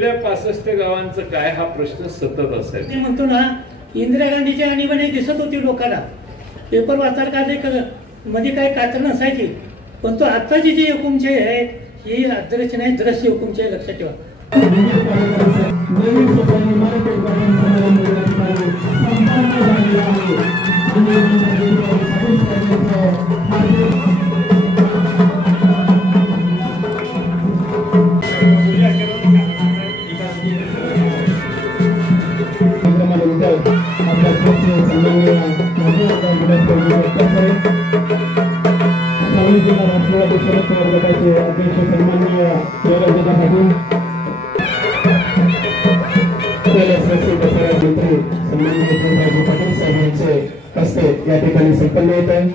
उरलेल्या 65 गावांचं काय हा प्रश्न सतत असेल. मी म्हणतो ना, इंदिरा गांधीची आणीबाणी दिसत होती लोकांना, पेपर वाचायला काढले मध्ये काही कातर नसायची, पण तो आत्ताची जी हुकुमशाही आहे ही अदृश्य नाही, दृश्य हुकुमशाही लक्षात ठेवा. या ठिकाणी संपन्न होत आहे.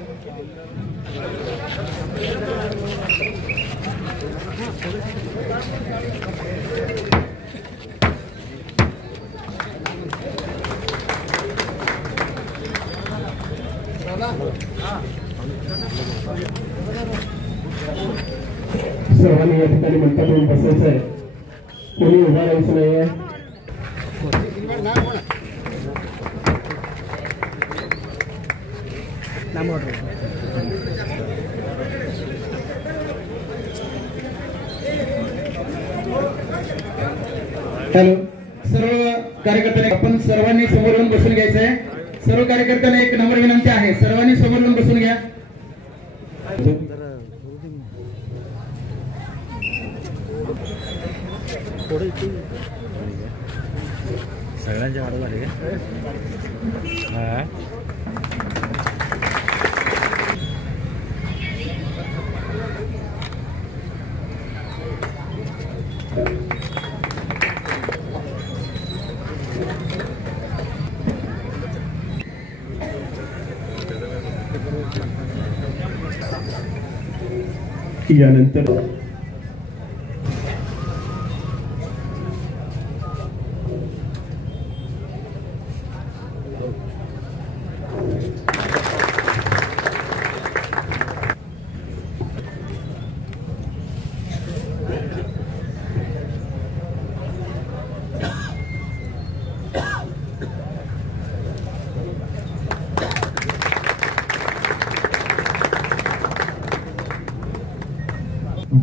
सर्वांनी या ठिकाणी मंडपात बसायचं आहे, कोणी उभा राहायचं नाही आहे. हॅलो, सर्व कार्यकर्त्यांनी आपण सर्वांनी समोर येऊन बसून घ्यायचं आहे. सर्व कार्यकर्त्यांना एक नम्र विनंती आहे, सर्वांनी समोर येऊन बसून घ्या. सगळ्यांच्या वाढ झाली यानंतर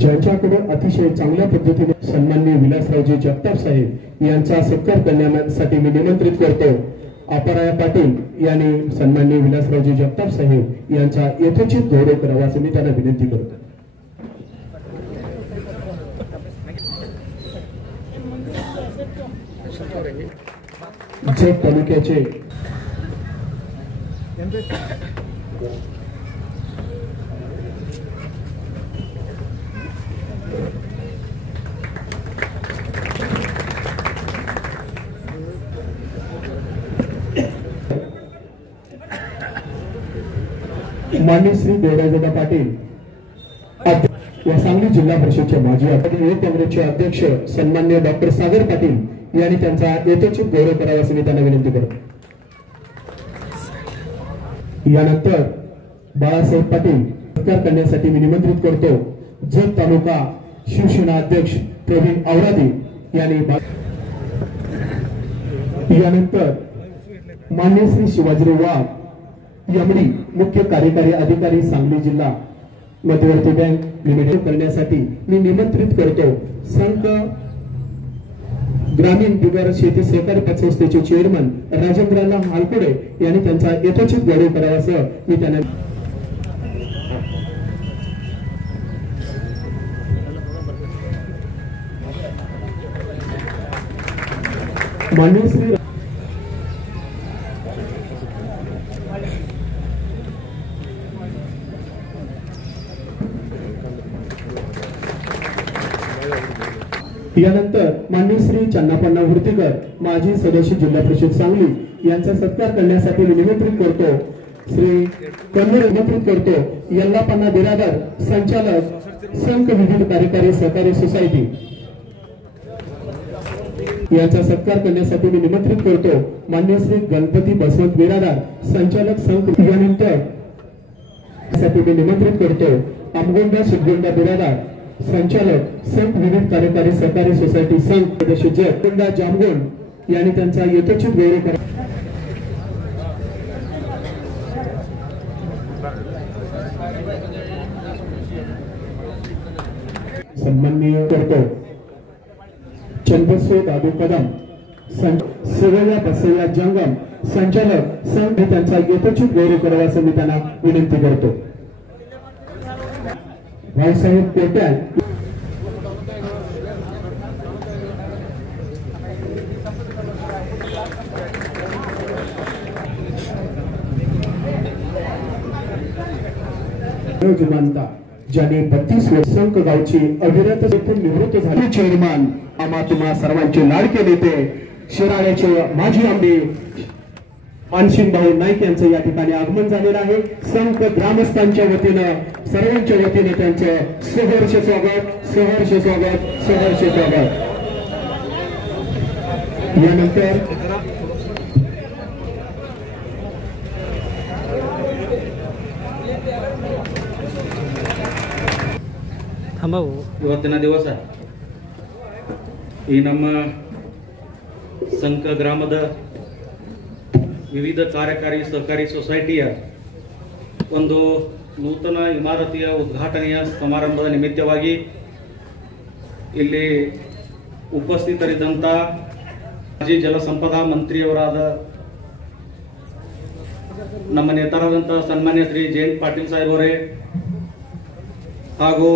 ज्यांच्याकडे अतिशय चांगल्या पद्धतीने सन्माननीय विलासरावजी जगताप साहेब यांचा सत्कार करण्यासाठी मी निमंत्रित करतो. अपराया पाटील यांनी सन्माननीय विलासरावजी जगताप साहेब यांचा यथोचित गौरव करावा असं मी त्यांना विनंती करतो. जत तालुक्याचे माननीय श्री देवराजदादा पाटील व सांगली जिल्हा परिषदचे माजी युवक काँग्रेसचे अध्यक्ष सन्माननीय डॉक्टर सागर पाटील यांनी त्यांचा यथोचित गौरव करावा अशी मी त्यांना विनंती करतो. यानंतर बाळासाहेब पाटील सत्कार करण्यासाठी मी निमंत्रित करतो. जत तालुका शिवसेना अध्यक्ष प्रवीण आवरादे यांनी. यानंतर माननीय श्री शिवाजीराव वाघ यमडी मुख्य कार्यकारी अधिकारी सांगली जिल्हा मध्यवर्ती बँक लिमिटेड करण्यासाठी मी निमंत्रित करतो. संघ ग्रामीण बिगर शेती सहकारी पतसंस्थेचे चेअरमन राजेंद्रला मालकुडे यांनी त्यांचा यथोचित गौरव करावा असं मी त्यांना. माननीय श्री यानंतर माननीय श्री चन्नापण्णा हुर्तीकर माजी सदस्य जिल्हा परिषद सांगली यांचा सत्कार करण्यासाठी मी निमंत्रित करतो. श्री कन्नड निमंत्रित करतो. यल्लापण्णा बिरादर संचालक संघ विविध कार्यकारी सहकारी सोसायटी यांचा सत्कार करण्यासाठी मी निमंत्रित करतो. माननीय श्री गणपती बसवंत बिरादर संचालक संघ यानंतर साठी मी निमंत्रित करतो. आमगोंडा सुगोंडा बिरादर संचालक संत विविध कार्यकारी सहकारी सोसायटी संघ सदस्य जयकुंडा जामगोंड यांनी त्यांचा यथोचित गौरव करा सन्माननीय करतो चंद्रसो दादू कदम सेवया बसया जंगम संचालक संघ त्यांचा यथोचित गौरव करावा असं मी त्यांना विनंती करतो. भाऊसाहेब कोट्याल जिवंता ज्याने 32 वर्ष संक गावची अविरत निवृत्त झाले चेअरमन आम्हा तुम्हा सर्वांचे लाडके नेते शिराळ्याचे माजी आमदार मानसिंग भाऊ नाईक यांचं या ठिकाणी आगमन झालेलं आहे. संत ग्रामस्थांच्या वतीनं सर्वांच्या वतीने त्यांचं सहर्ष स्वागत सहर्ष स्वागत सहर्ष स्वागत. यानंतर ಇವತ್ತಿನ ದಿವಸ ಈ ನಮ್ಮ ಸಂಕ ಗ್ರಾಮದ ವಿವಿಧ ಕಾರ್ಯಕಾರಿ ಸಹಕಾರಿ ಸೊಸೈಟಿಯ ಒಂದು ನೂತನ ಇಮಾರತಿಯ ಉದ್ಘಾಟನೆಯ ಸಮಾರಂಭದ ನಿಮಿತ್ತವಾಗಿ ಇಲ್ಲಿ ಉಪಸ್ಥಿತರಿದ್ದಂಥ ಮಾಜಿ ಜಲಸಂಪದಾ ಮಂತ್ರಿಯವರಾದ ನಮ್ಮ ನೇತಾರರಾದಂಥ ಸನ್ಮಾನ್ಯ ಶ್ರೀ ಜಯಂತ್ ಪಾಟೀಲ್ ಸಾಹೇಬ್ ಅವರೇ ಹಾಗೂ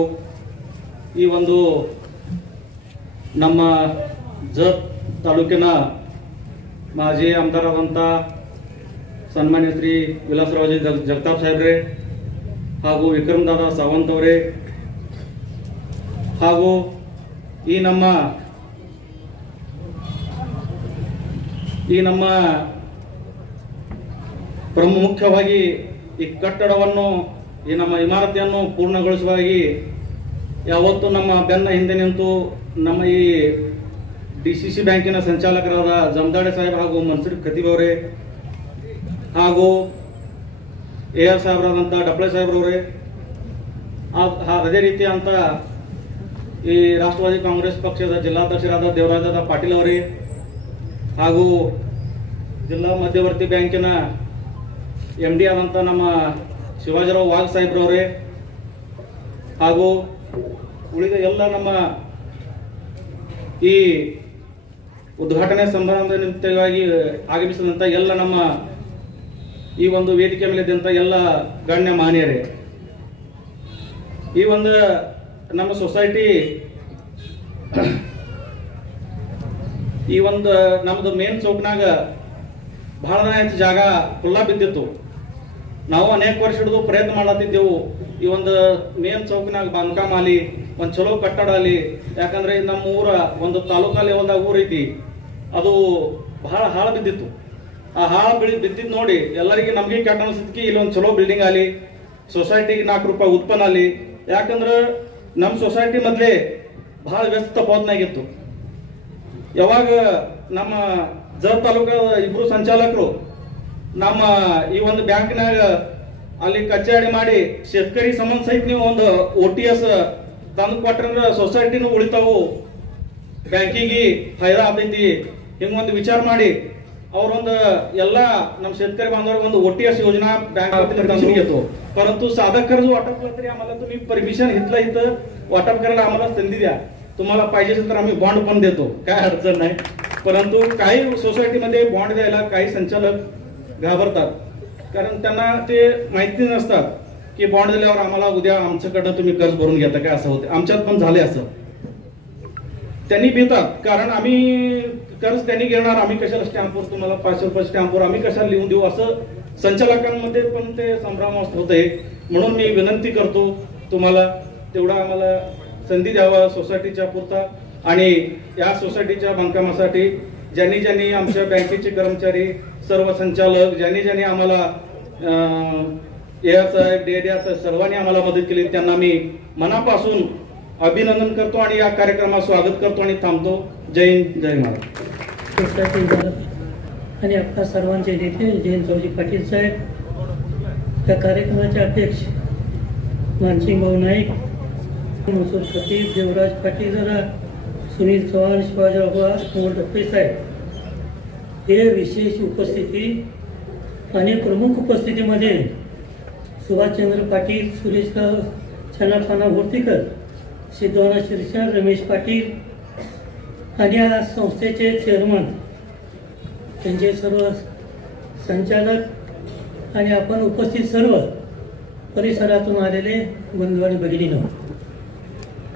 ಈ ಒಂದು ನಮ್ಮ ಜತ್ ತಾಲೂಕಿನ ಮಾಜಿ ಆಮದಾರಾದಂಥ ಸನ್ಮಾನ್ಯ ಶ್ರೀ ವಿಲಾಸರಾವಜಿ ಜಗತಾಪ್ ಸಾಹೇಬ್ರೆ ಹಾಗೂ ವಿಕ್ರಮದಾದ ಸಾವಂತ್ ಅವರೇ ಹಾಗೂ ಈ ನಮ್ಮ ಮುಖ್ಯವಾಗಿ ಈ ಕಟ್ಟಡವನ್ನು ಈ ನಮ್ಮ ಇಮಾರತಿಯನ್ನು ಪೂರ್ಣಗೊಳಿಸುವಾಗಿ ಯಾವತ್ತು ನಮ್ಮ ಬೆನ್ನ ಹಿಂದೆ ನಿಂತು ನಮ್ಮ ಈ DCC ಬ್ಯಾಂಕಿನ ಸಂಚಾಲಕರಾದ ಜಮದಾಡೆ ಸಾಹೇಬ್ ಹಾಗೂ ಮನ್ಸೂರ್ ಖತೀಬ್ ಅವರೇ ಹಾಗೂ AR ಸಾಹೇಬರಾದಂಥ ಡಬ್ಳೆ ಸಾಹೇಬ್ರವರೇ ಅದೇ ರೀತಿ ಅಂತ ಈ ರಾಷ್ಟ್ರವಾದಿ ಕಾಂಗ್ರೆಸ್ ಪಕ್ಷದ ಜಿಲ್ಲಾಧ್ಯಕ್ಷರಾದ ದೇವರಾಜ ಪಾಟೀಲ್ ಅವರೇ ಹಾಗೂ ಜಿಲ್ಲಾ ಮಧ್ಯವರ್ತಿ ಬ್ಯಾಂಕಿನ MD ಆದಂಥ ನಮ್ಮ ಶಿವಾಜಿರಾವ್ ವಾಘ್ ಸಾಹೇಬ್ರವರೇ ಹಾಗೂ ಉಳಿದ ಎಲ್ಲ ನಮ್ಮ ಈ ಉದ್ಘಾಟನೆ ಸಮಾರಂಭದ ನಿಮಿತ್ತವಾಗಿ ಆಗಮಿಸಿದಂಥ ಎಲ್ಲ ನಮ್ಮ ಈ ಒಂದು ವೇದಿಕೆ ಮೇಲೆ ಇದ್ದಂಥ ಎಲ್ಲ ಗಣ್ಯ ಮಾನ್ಯರೇ, ಈ ಒಂದು ನಮ್ಮ ಸೊಸೈಟಿ ಈ ಒಂದು ನಮ್ದು ಮೇನ್ ಚೌಕ್ನಾಗ ಬಹಳ ಹೆಚ್ಚು ಜಾಗ ಖುಲ್ಲಾ ಬಿದ್ದಿತ್ತು. ನಾವು ಅನೇಕ ವರ್ಷ ಹಿಡಿದು ಪ್ರಯತ್ನ ಮಾಡತ್ತಿದ್ದೆವು ಈ ಒಂದು ಮೇನ್ ಚೌಕ್ನಾಗ ಬಾಂಧಕಾಮ ಆಲಿ ಒಂದು ಚಲೋ ಕಟ್ಟಡ ಆಲಿ. ಯಾಕಂದ್ರೆ ನಮ್ಮ ಊರ ಒಂದು ತಾಲೂಕಾ ಲೆವೆಲ್ದಾಗ ಊರ್ ಐತಿ, ಅದು ಬಹಳ ಹಾಳು ಬಿದ್ದಿತ್ತು. ಆ ಹಾಳು ಬಿದ್ದಿದ್ದು ನೋಡಿ ಎಲ್ಲರಿಗೆ ನಮ್ಗೆ ಕೆಟ್ಟ ಅನ್ಸಿದ್ಕಿ ಇಲ್ಲಿ ಒಂದು ಚಲೋ ಬಿಲ್ಡಿಂಗ್ ಆಲಿ, ಸೊಸೈಟಿಗೆ 4 ರೂಪಾಯಿ ಉತ್ಪನ್ನ ಆಲಿ. ಯಾಕಂದ್ರೆ ನಮ್ಮ ಸೊಸೈಟಿ ಮೊದಲೇ ಬಹಳ ವ್ಯಸ್ತ ಪೋತ್ನಾಗಿತ್ತು. ಯಾವಾಗ ನಮ್ಮ ಜತ್ ತಾಲೂಕಾ ಇಬ್ರು ಸಂಚಾಲಕರು ನಮ್ಮ ಈ ಒಂದು ಬ್ಯಾಂಕ್ನಾಗ ಅಲ್ಲಿ ಕಚೇರಿ ಮಾಡಿ ಶೇತಕರಿ ಸಂಬಂಧ ಸಹಿತ ನೀವು ಒಂದು OTS ತಂದು ಕೊಟ್ರಂದ್ರ ಸೊಸೈಟಿನೂ ಉಳಿತಾವು, ಬ್ಯಾಂಕಿಗೆ ಫೈದಾ ಆಗ್ತೈತಿ. ಹಿಂಗೊಂದು ವಿಚಾರ ಮಾಡಿ ಅವರೊಂದು ಎಲ್ಲ ನಮ್ಮ शेतकरी बांधवांना ಒಂದು OTS योजना बँक घेतो. परंतु साधा कर्ज वाटप केलं तरी आम्हाला तुम्ही परमिशन घेतलं इथं वाटप करायला आम्हाला संधी द्या, तुम्हाला पाहिजे असेल तर आम्ही बॉन्ड पण देतो, काय अडचण नाही. परंतु काही सोसायटीमध्ये बॉन्ड द्यायला काही संचालक घाबरतात, कारण त्यांना ते माहिती नसतात की बॉन्ड दिल्यावर आम्हाला उद्या आमच्याकडनं तुम्ही कर्ज भरून घेता काय असं होते. आमच्यात पण झाले असं, त्यांनी भेटतात. कारण आम्ही कर्ज त्यांनी घेणार, आम्ही कशाला स्टॅम्पवर तुम्हाला 500 रुपये स्टॅम्पवर आम्ही कशाला लिहून देऊ, असं संचालकांमध्ये पण ते संभ्रम होते. म्हणून मी विनंती करतो तुम्हाला तेवढा आम्हाला संधी द्यावा सोसायटीच्या पुरता. आणि या सोसायटीच्या बांधकामासाठी ज्यांनी ज्यांनी आमच्या बँकेचे कर्मचारी सर्व संचालक ज्यांनी आम्हाला AR साहेब DAR साहेब सर्वांनी आम्हाला मदत केली त्यांना मी मनापासून अभिनंदन करतो आणि या कार्यक्रमात स्वागत करतो आणि थांबतो. जय हिंद, जय महाराष्ट्र. आणि आपल्या सर्वांचे नेते जयंतरावजी पाटील साहेब, या कार्यक्रमाचे अध्यक्ष मानसिंग भाऊ नाईक, मनसूर खतीब, देवराज पाटील जरा, सुनील चव्हाण, शिवाजीराव पवार, मोहन डफे साहेब हे विशेष उपस्थिती आणि प्रमुख उपस्थितीमध्ये सुभाषचंद्र पाटील, सुरेश छानाखाना बोर्तीकर, सिद्धवाना शिरसाट, रमेश पाटील आणि या संस्थेचे चेअरमन, त्यांचे सर्व संचालक आणि आपण उपस्थित सर्व परिसरातून आलेले बंधू आणि भगिनींनो,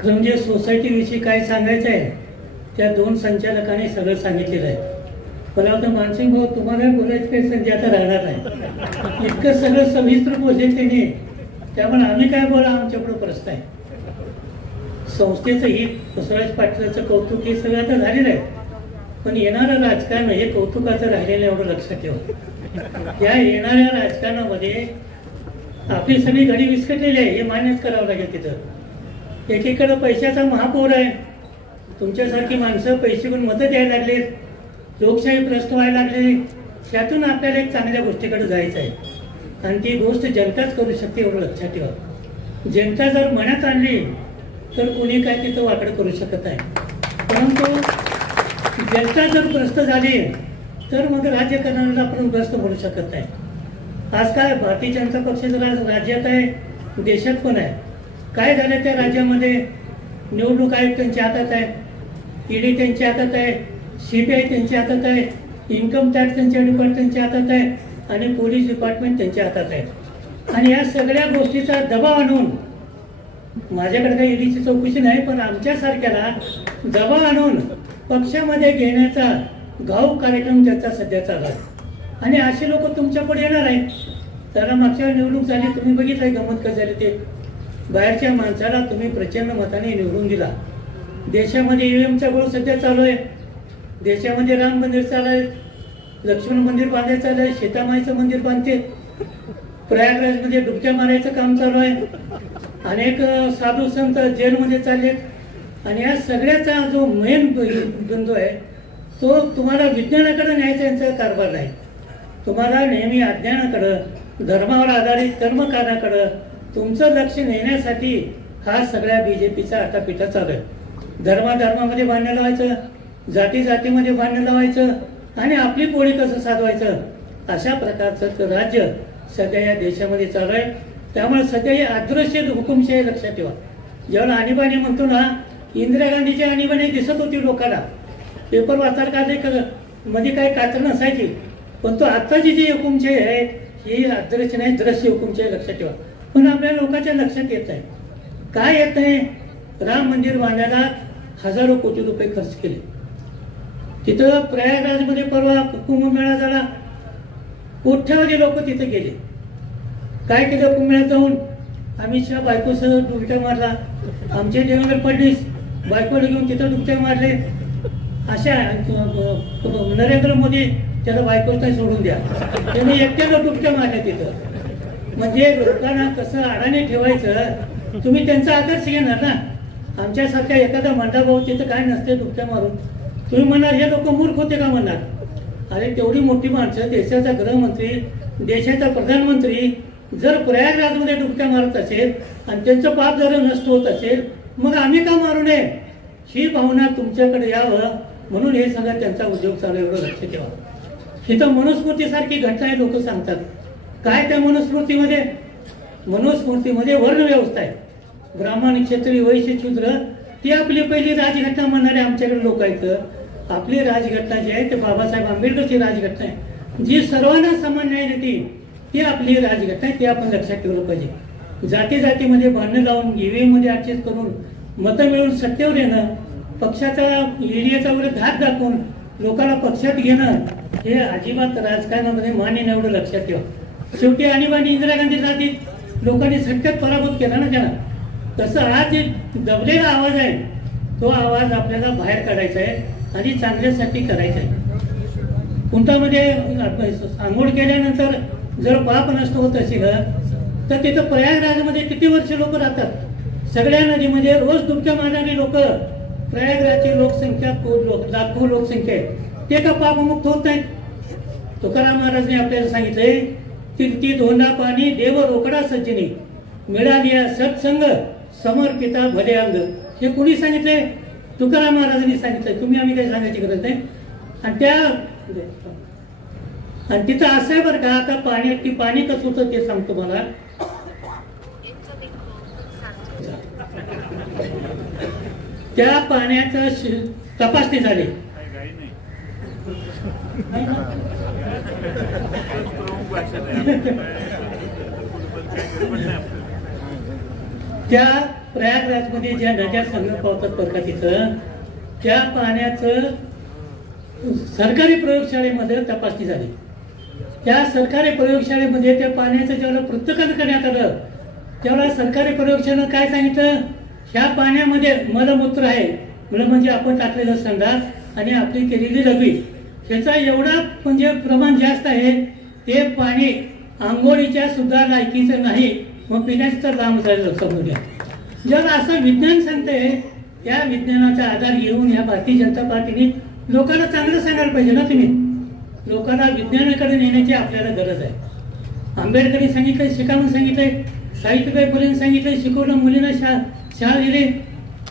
खरं म्हणजे सोसायटीविषयी काय सांगायचं आहे त्या दोन संचालकांनी सगळं सांगितलेलं आहे. मला वाटतं मानसिंग भाऊ तुम्हाला बोलायचं काही संधी आता राहणार नाही, इतकं सगळं सविस्तर बोलले त्यांनी, त्यामुळे आम्ही काय बोला आमच्यापुढे प्रश्न आहे. संस्थेचं हित, बसवराज पाटलाचं कौतुक हे सगळं आता झालेलं आहे, पण येणारं राजकारण हे कौतुकाचं राहिलेलं एवढं लक्षात ठेवा. या येणाऱ्या राजकारणामध्ये आपली सगळी घडी विस्कटलेली आहे हे मान्यच करावं लागेल. तिथं एकीकडे पैशाचा महापौर आहे, तुमच्यासारखी माणसं पैसे घेऊन मतं द्यायला लागलेत, लोकशाही प्रश्न व्हायला लागले, त्यातून आपल्याला एक चांगल्या गोष्टीकडे जायचं आहे आणि ती गोष्ट जनताच करू शकते एवढं लक्षात ठेवा. जनता जर मनात आणली तर कोणी काय तिथं वाकडं करू शकत आहे, परंतु जनता जर ग्रस्त झाली तर मग राज्यकारणाला आपण ग्रस्त म्हणू शकत नाही. आज काय भारतीय जनता पक्ष जर आज राज्यात आहे, देशात पण आहे. काय झालं त्या राज्यामध्ये, निवडणूक आयोग त्यांच्या हातात आहे, ईडी त्यांच्या हातात आहे, CBI त्यांच्या हातात आहे, इन्कम टॅक्स त्यांच्या डिपार्टमेंटच्या हातात आहे आणि पोलीस डिपार्टमेंट त्यांच्या हातात आहे. आणि या सगळ्या गोष्टीचा दबाव आणून, माझ्याकडे काही ईडीची चौकशी नाही, पण आमच्यासारख्याला दबाव आणून पक्षामध्ये घेण्याचा घाऊक कार्यक्रम त्याचा सध्या चालू आहे. आणि असे लोक तुमच्या पुढे येणार आहेत. त्याला मागच्या निवडणूक झाली, तुम्ही बघितलंय गमत कसं झाली ते, बाहेरच्या माणसाला तुम्ही प्रचंड मताने निवडून दिला. देशामध्ये EVMचा गोळ सध्या चालू आहे, देशामध्ये राम मंदिर चालू आहे, लक्ष्मण मंदिर बांधायचं चालू आहे, सीतामाईचं मंदिर बांधते, प्रयागराजमध्ये डुबक्या मारायचं काम चालू आहे, अनेक साधू संत जेलमध्ये चाललेत. आणि या सगळ्याचा जो मेन बिंदू आहे तो तुम्हाला विज्ञानाकडे न्यायचा यांचा कारभार नाही, तुम्हाला नेहमी अज्ञानाकडं, धर्मावर आधारित कर्मकांडाकडं तुमचं लक्ष नेण्यासाठी हा सगळ्या BJPचा आटापिटा चालू आहे. धर्माधर्मामध्ये भांडण लावायचं, जाती जातीमध्ये भांडण लावायचं आणि आपली पोळी कसं साधवायचं, अशा प्रकारचं राज्य सध्या या देशामध्ये चालू आहे. त्यामुळे सध्या ही अदृश्य हुकुमशाही लक्षात ठेवा. जेव्हा आणीबाणी म्हणतो ना, इंदिरा गांधीची आणीबाणी दिसत होती लोकांना, पेपर वाचायला काढले मध्ये काही कातर नसायची, पण तो आत्ताची जी हुकुमशाही आहे ही अदृश्य नाही दृश्य हुकुमशाही लक्षात ठेवा. पण आपल्या लोकांच्या लक्षात येत आहे काय येत नाही, राम मंदिर बांधायला हजारो कोटी रुपये खर्च केले. तिथं प्रयागराजमध्ये परवा कुंभमेळा झाला, कोट्यावधी लोक तिथे गेले. काय केलं कुंभमेळ्यात जाऊन, अमित शहा बायकोसह डुबक्या मारला, आमचे देवेंद्र फडणवीस बायकोला घेऊन तिथं डुबक्या मारले. अशा नरेंद्र मोदी त्याला बायकोच सोडून द्या, त्यांनी एकट्याला डुबक्या मारल्या तिथं. म्हणजे लोकांना कसं अडाणी ठेवायचं, तुम्ही त्यांचा आदर्श घेणार ना. आमच्यासारख्या एखादा मंडाभाऊ तिथं काय नसते डुबक्या मारून, तुम्ही म्हणणार हे लोक मूर्ख होते का म्हणणार. अरे तेवढी मोठी माणसं, देशाचा गृहमंत्री, देशाचा प्रधानमंत्री जर प्रयागराजमध्ये डुबक्या मारत असेल आणि त्यांचं पाप जर नष्ट होत असेल, मग आम्ही का मारू नये, ही भावना तुमच्याकडे यावं म्हणून हे सगळं त्यांचा उद्योग चालू एवढं लक्ष ठेवा. इथं मनुस्मृतीसारखी घटना आहे, लोक सांगतात काय त्या मनुस्मृतीमध्ये, मनुस्मृतीमध्ये वर्णव्यवस्था आहे. ब्राह्मण, क्षत्रिय, वैश्य, शूद्र ती आपली पहिली राजघटना म्हणणारे आमच्याकडे लोक आहेत. आपली राजघटना जी आहे ते बाबासाहेब आंबेडकरची राजघटना आहे, जी सर्वांना समान न्याय देते, ती आपली राजघटना आहे. ते आपण लक्षात ठेवलं पाहिजे. जाती जातीमध्ये भांडणं लावून EVM मध्ये ऍडजस्ट करून मतं मिळून सत्तेवर येणं, पक्षाचा एरियाचा वगैरे धाक दाखवून लोकांना पक्षात घेणं हे अजिबात राजकारणामध्ये मान्य नाही, एवढं लक्षात ठेवा. शेवटी आणीबाणी इंदिरा गांधी जातीत लोकांनी सत्यात पराभूत केला ना त्यांना. तसं हा जे दबलेला आवाज आहे तो आवाज आपल्याला बाहेर काढायचा आहे आणि चांगल्यासाठी करायचा आहे. कुंटामध्ये आंघोळ केल्यानंतर जर पाप नष्ट होत असेल तर तिथं प्रयागराजमध्ये किती वर्ष लोक राहतात. सगळ्या नदीमध्ये रोज डुबक्या मारणारी लोक, प्रयागराजची लोकसंख्या लाखो लोकसंख्या आहे, ते का पापमुक्त होत नाहीत. तुकाराम महाराजने आपल्याला सांगितलंय, तीर्थी धोंडा पाणी देव रोकडा सज्जनी, मिळाली सत्संग समर्पिता भले अंग, हे कोणी सांगितले? तुकाराम महाराजांनी सांगितलं. तुम्ही आम्ही काही सांगायची गरज नाही. आणि तिथं असं आहे बरं का, आता पाणी कसं होतं ते सांगतो मला. त्या पाण्याचं तपासणी झाली. त्या प्रयागराजमध्ये ज्या नद्या संगम पावतात बरं का, तिथं त्या पाण्याचं सरकारी प्रयोगशाळेमध्ये तपासणी झाली. त्या सरकारी प्रयोगशाळेमध्ये त्या पाण्याचं ज्यावेळेला पृथक्करण करण्यात आलं, त्यावेळेला सरकारी प्रयोगशाळेनं काय सांगितलं? ह्या पाण्यामध्ये मलमूत्र आहे. मल म्हणजे आपण टाकलेलं संडास आणि आपली केलेली लघवी, ह्याचा एवढा म्हणजे प्रमाण जास्त आहे, ते पाणी आंघोळीच्या सुद्धा लायकीचं नाही, मग पिण्याचं तर लांब जायला समजून घ्या. ज्याला असं विज्ञान सांगतंय, त्या विज्ञानाचा आधार घेऊन या भारतीय जनता पार्टीने लोकांना चांगलं सांगायला पाहिजे ना. तुम्ही लोकांना विज्ञानाकडे नेण्याची आपल्याला गरज आहे. आंबेडकरांनी सांगितलंय शिका म्हणून सांगितलंय, सावित्रीबाई फुलेंनी सांगितलंय शिकवलं, मुलींना शाळा दिली.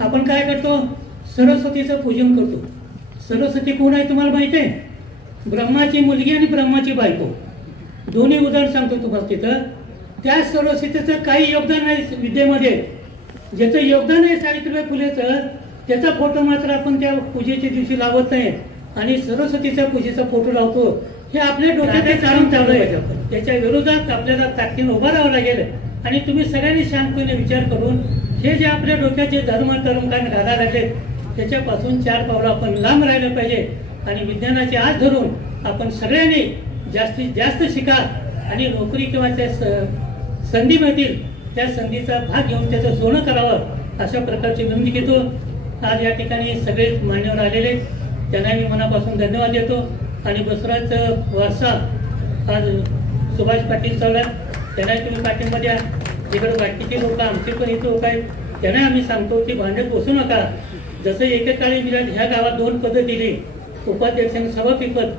आपण काय करतो? सरस्वतीचं पूजन करतो. सरस्वती कोण आहे तुम्हाला माहिती आहे? ब्रह्माची मुलगी आणि ब्रह्माची बायको. दोन्ही उदाहरण सांगतो तुम्हाला. तिथं त्या सरस्वतीचं काही योगदान नाही विद्येमध्ये. ज्याचं योगदान आहे सावित्रीबाई फुलेचं, त्याचा फोटो मात्र आपण त्या पूजेच्या दिवशी लावत नाही आणि सरस्वतीच्या पूजेचा फोटो लावतो. हे आपल्या डोक्यात चालून चालू आहे. त्याच्या विरोधात आपल्याला ताकदीने उभा राहावं लागेल. आणि तुम्ही सगळ्यांनी शांतपणे विचार करून हे जे आपल्या डोक्यात जे कर्मकांड घालायला लागले, त्याच्यापासून 4 पावलं आपण लांब राहिलं पाहिजे. आणि विज्ञानाचे हात धरून आपण सगळ्यांनी जास्तीत जास्त शिका आणि नोकरी किंवा त्या संधी मिळतील त्या संधीचा भाग घेऊन त्याचं सोनं करावं, अशा प्रकारची विनंती घेतो. आज या ठिकाणी सगळे मान्यवर आलेले, त्यांना मी मनापासून धन्यवाद देतो. आणि बसवराज वारसा आज सुभाष पाटील चालला, त्यांनाही तुम्ही पाठिंबा द्या. जिकडे बाकीचे लोक आमचे पण इथे लोक आहेत, त्यांना आम्ही सांगतो की भांडत बसू नका. जसं एकेकाळी मी ह्या गावात 2 पदं दिली, उपाध्यक्ष आणि सभापती पद.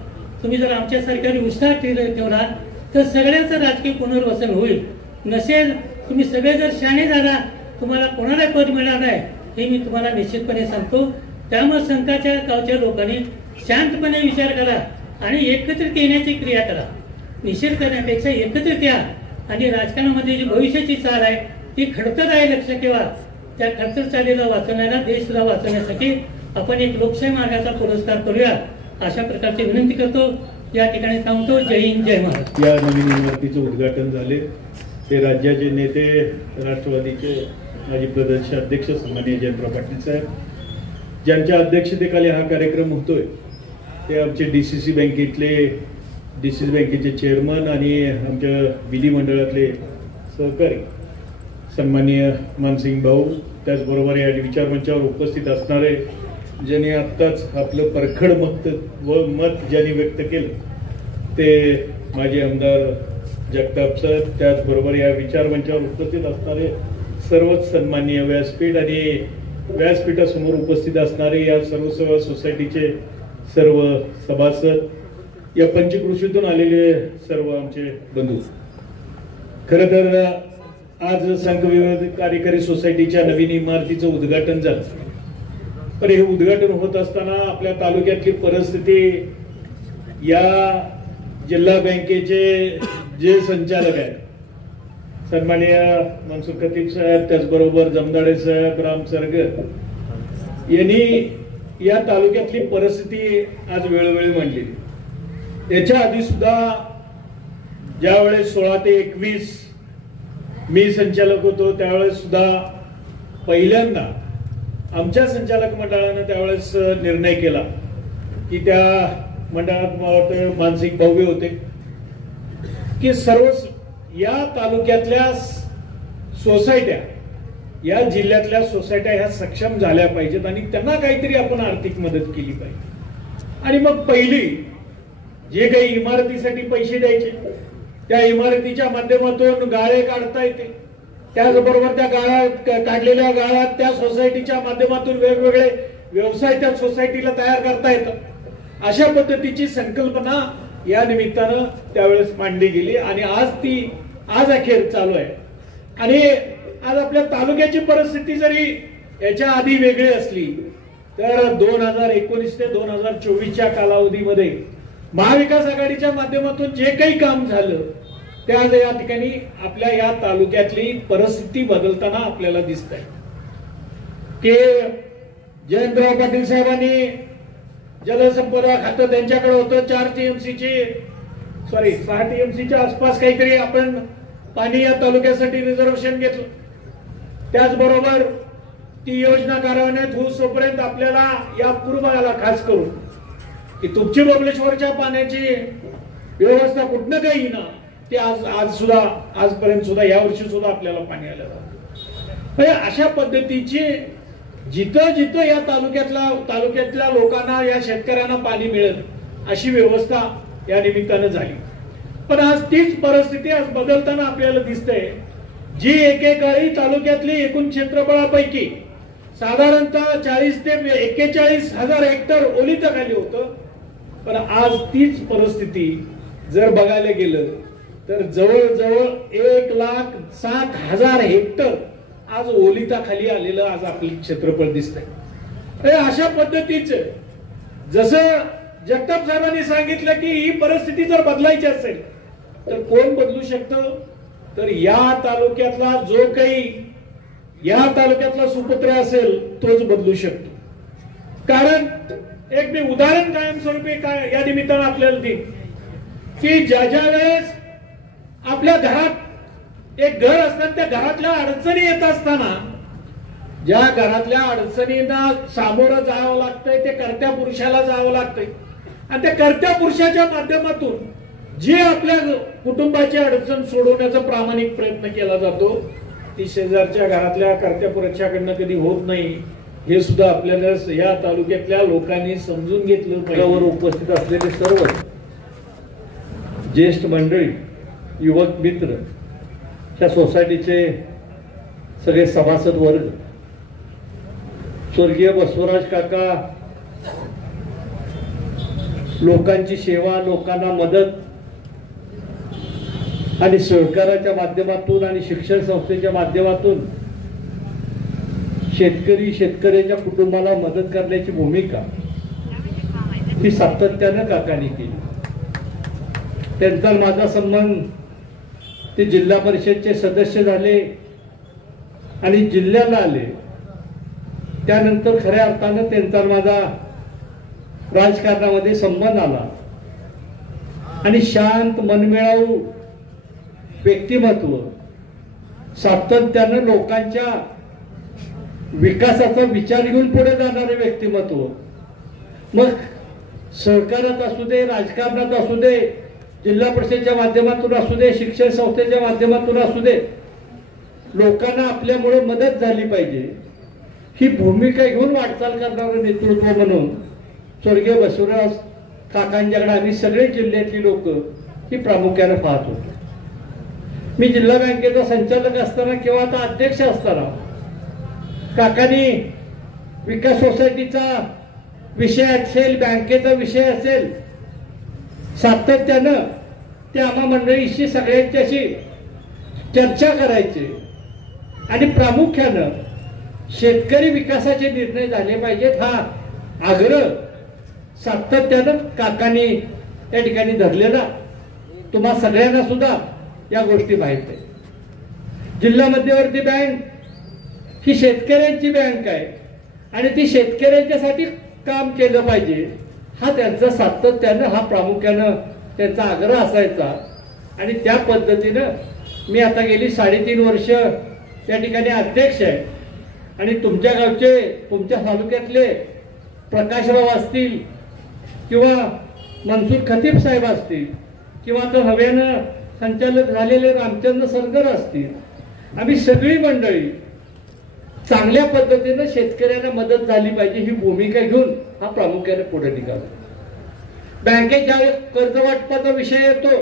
तुम्ही जर आमच्यासारख्या उत्साह ठेवला तर सगळ्यांचं राजकीय पुनर्वसन होईल. नसेल, तुम्ही सगळे जर शहाणे झाला, तुम्हाला कोणाला पद मिळणार नाही, हे मी तुम्हाला निश्चितपणे सांगतो. त्यामुळे संघाच्या गावच्या लोकांनी शांतपणे विचार करा आणि एकत्रित येण्याची क्रिया करा. निषेध करण्यापेक्षा एकत्रित या. आणि राजकारणामध्ये जी भविष्याची चाल आहे ती खडतर आहे, लक्ष ठेवा. त्या खडतर चालीला वाचवण्याला, देशला वाचवण्यासाठी आपण एक लोकशाही मार्गाचा पुरस्कार करूया, अशा प्रकारची विनंती करतो. या ठिकाणी थांबतो. जय हिंद, जय महाराष्ट्र. या नवीन इमारतीचं उद्घाटन झाले. ते राज्याचे नेते, राष्ट्रवादीचे माजी प्रदेश अध्यक्ष सन्माननीय जयंतराव पाटील साहेब, ज्यांच्या अध्यक्षतेखाली हा कार्यक्रम होतोय, ते आमचे डीसीसी बँकेचे चेअरमन आणि आमच्या विधिमंडळातले सहकारी सन्माननीय मानसिंग भाऊ, त्याचबरोबर या विचारमंचावर उपस्थित असणारे ज्यांनी आत्ताच आपलं परखड मत ज्यांनी व्यक्त केलं, ते माजी आमदार जगताप सर, त्याचबरोबर या विचारमंचावर उपस्थित असणारे सर्वच सन्माननीय व्यासपीठ आणि व्यासपीठासमोर उपस्थित असणारे या सर्व सेवा सोसायटीचे सर्व सभासद, या पंचकृषीतून आलेले सर्व आमचे बंधू. खरं तर आज संघ विरोधी कार्यकारी सोसायटीच्या नवीन इमारतीचं उद्घाटन झालं. पण हे उद्घाटन होत असताना आपल्या तालुक्यातली परिस्थिती, या जिल्हा बँकेचे जे संचालक आहेत सन्माननीय मनसुख खतीब साहेब, त्याचबरोबर जमदाडे साहेब, राम सरगर यांनी या तालुक्यातली परिस्थिती आज वेळोवेळी मांडली. याच्या आधी सुद्धा ज्यावेळेस 16 ते 21 मी संचालक होतो, त्यावेळेस सुद्धा पहिल्यांदा आमच्या संचालक मंडळानं त्यावेळेस निर्णय केला की त्या मंडळात मानसिक भाऊ होते की सर्व या तालुक्यातल्या सोसायट्या, या जिल्ह्यातल्या सोसायट्या ह्या सक्षम झाल्या पाहिजेत आणि त्यांना काहीतरी आपण आर्थिक मदत केली पाहिजे. आणि मग पहिली जे काही इमारतीसाठी पैसे द्यायचे, त्या इमारतीच्या माध्यमातून गाळे काढता येते, त्याचबरोबर त्या काढलेल्या गाळात त्या सोसायटीच्या माध्यमातून वेगवेगळे व्यवसाय त्या सोसायटीला तयार करता येतात. अशा पद्धतीची संकल्पना या निमित्तानं त्यावेळेस मांडली गेली आणि आज ती आज अखेर चालू आहे. आणि आज आपल्या तालुक्याची परिस्थिती जरी याच्या आधी वेगळी असली तर 2019 ते 2024च्या कालावधीमध्ये महाविकास आघाडीच्या माध्यमातून जे काही काम झालं ते आज या ठिकाणी आपल्या या तालुक्यातली परिस्थिती बदलताना आपल्याला दिसत आहे की जयंतराव पाटील साहेबांनी जलसंपदा खातं त्यांच्याकडे होतं 6 TMCच्या आसपास काहीतरी आपण पाणी या तालुक्यासाठी रिझर्वेशन घेतलं. त्याचबरोबर ती योजना कार्यान्वित होईपर्यंत आपल्याला या पूर्वाला खास करून की तुमची बबलेश्वरच्या पाण्याची व्यवस्था कुठनं काही ना ते आजपर्यंत सुद्धा यावर्षी सुद्धा आपल्याला पाणी आलं. अशा पद्धतीची जिथं जिथं या तालुक्यातल्या लोकांना या शेतकऱ्यांना पाणी मिळेल अशी व्यवस्था या निमित्तानं झाली. पण आज तीच परिस्थिती आज बदलताना आपल्याला दिसते जी एकेकाळी तालुक्यातली एकूण क्षेत्रफळापैकी साधारणतः 40 ते 41,000 हेक्टर ओलिताखाली होतं. पण आज तीच परिस्थिती जर बघायला गेलं तर जवळजवळ 1,07,000 हेक्टर आज ओलिताखाली आलेलं आज आपलं क्षेत्रफळ दिसतंय. अशा पद्धतीचं जसं जगताप साहेबांनी सांगितलं की ही परिस्थिती जर बदलायची असेल तर कोण बदलू शकतं तर या तालुक्यातला जो काही या तालुक्यातला सुपुत्र असेल तोच बदलू शकतो. कारण एक मी उदाहरण कायमस्वरूपी काय या निमित्तानं आपल्याला देईन की ज्या वेळेस आपल्या घरात एक घर असताना त्या घरातल्या अडचणी येत असताना ज्या घरातल्या अडचणींना सामोरं जावं लागतंय ते कर्त्या पुरुषाला जावं लागतंय आणि त्या कर्त्या पुरुषाच्या माध्यमातून जे आपल्या कुटुंबाची अडचण सोडवण्याचा प्रामाणिक प्रयत्न केला जातो ती शेजारच्या घरातल्या कर्त्या पुरुषाकडनं कधी होत नाही. हे सुद्धा आपल्याला या तालुक्यातल्या लोकांनी समजून घेतलं पाहिजे. उपस्थित असलेले सर्व ज्येष्ठ मंडळी, युवक मित्र, त्या सोसायटीचे सगळे सभासद वर्ग, स्वर्गीय बसवराज काका लोकांची सेवा, लोकांना मदत आणि सहकाराच्या माध्यमातून आणि शिक्षण संस्थेच्या माध्यमातून शेतकऱ्याच्या कुटुंबाला मदत करण्याची भूमिका ही सातत्यानं काकांनी केली. त्यांचा माझा संबंध ते जिल्हा परिषदचे सदस्य झाले आणि जिल्ह्याला आले त्यानंतर खऱ्या अर्थानं त्यांचा माझा राजकारणामध्ये संबंध आला आणि शांत मनमिळावू व्यक्तिमत्व, सातत्यानं लोकांच्या विकासाचा विचार घेऊन पुढे जाणारे व्यक्तिमत्व, मग सहकारात असू दे, राजकारणात असू दे, जिल्हा परिषदेच्या माध्यमातून असू दे, शिक्षण संस्थेच्या माध्यमातून असू दे, लोकांना आपल्यामुळे मदत झाली पाहिजे ही भूमिका घेऊन वाटचाल करणारं नेतृत्व म्हणून स्वर्गीय बसवराज काकांच्याकडे आम्ही सगळे जिल्ह्यातली लोक ही प्रामुख्याने पाहत होतो. मी जिल्हा बँकेचा संचालक असताना किंवा आता अध्यक्ष असताना काकांनी विकास सोसायटीचा विषय असेल, बँकेचा विषय असेल, सातत्यानं ते आम्हा मंडळीशी सगळ्यांच्याशी चर्चा करायचे आणि प्रामुख्यानं शेतकरी विकासाचे निर्णय झाले पाहिजेत हा आग्रह सातत्यानं काकांनी त्या ठिकाणी धरलेला तुम्हा सगळ्यांना सुद्धा या गोष्टी माहित आहे. जिल्हा मध्यवर्ती बँक ही शेतकऱ्यांची बँक आहे आणि ती शेतकऱ्यांच्यासाठी काम केलं पाहिजे हा त्यांचा सातत्यानं हा प्रामुख्यानं त्यांचा आग्रह असायचा. आणि त्या पद्धतीनं मी आता गेली 3.5 वर्ष त्या ठिकाणी अध्यक्ष आहे आणि तुमच्या गावचे, तुमच्या तालुक्यातले प्रकाशराव असतील किंवा मनसूर खतीब साहेब असतील किंवा आता नव्यानं संचालक झालेले रामचंद्र सरगर असतील, आम्ही सगळी मंडळी चांगल्या पद्धतीनं शेतकऱ्यांना मदत झाली पाहिजे ही भूमिका घेऊन हा प्रामुख्याने पुढे निघाला. बँकेत ज्यावेळेस कर्ज वाटपाचा विषय येतो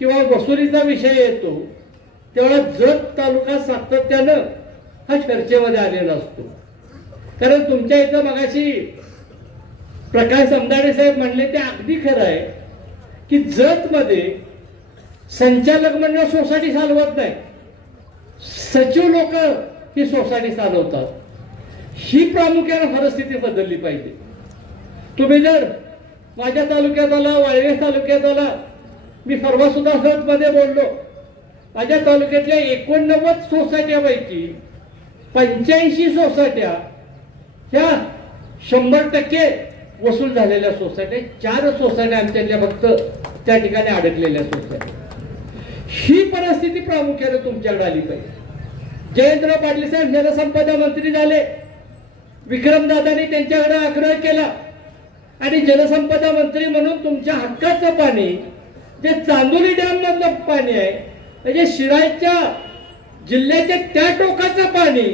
किंवा वसुलीचा विषय येतो तेव्हा जत तालुका सातत्यानं हा चर्चेमध्ये आलेला असतो. कारण तुमच्या इथं मगाशी प्रकाश समदाडे साहेब म्हणले ते अगदी खरं आहे की जत मध्ये संचालक मंडळ सोसायटी चालवत नाही, सचिव लोक ही सोसायटी चालवतात. ही प्रामुख्याने परिस्थिती बदलली पाहिजे. तुम्ही जर माझ्या तालुक्यात आला, वाळवे तालुक्यात आला, मी परवा सुद्धा मध्ये बोललो, माझ्या तालुक्यातल्या 89 सोसायट्यापैकी 85 सोसायट्या ह्या 100% वसूल झालेल्या सोसायट्या, 4 सोसायट्या आमच्यातल्या फक्त त्या ठिकाणी अडकलेल्या सोसायट्या. ही परिस्थिती प्रामुख्याने तुमच्याकडे आली पाहिजे. जयेंद्र पाटील साहेब जलसंपदा मंत्री झाले, विक्रमदादांनी त्यांच्याकडे आग्रह केला आणि जलसंपदा मंत्री म्हणून तुमच्या हक्काचं पाणी जे चांदोली डॅम मधलं पाणी आहे, म्हणजे शिराळच्या जिल्ह्याच्या त्या टोकाचं पाणी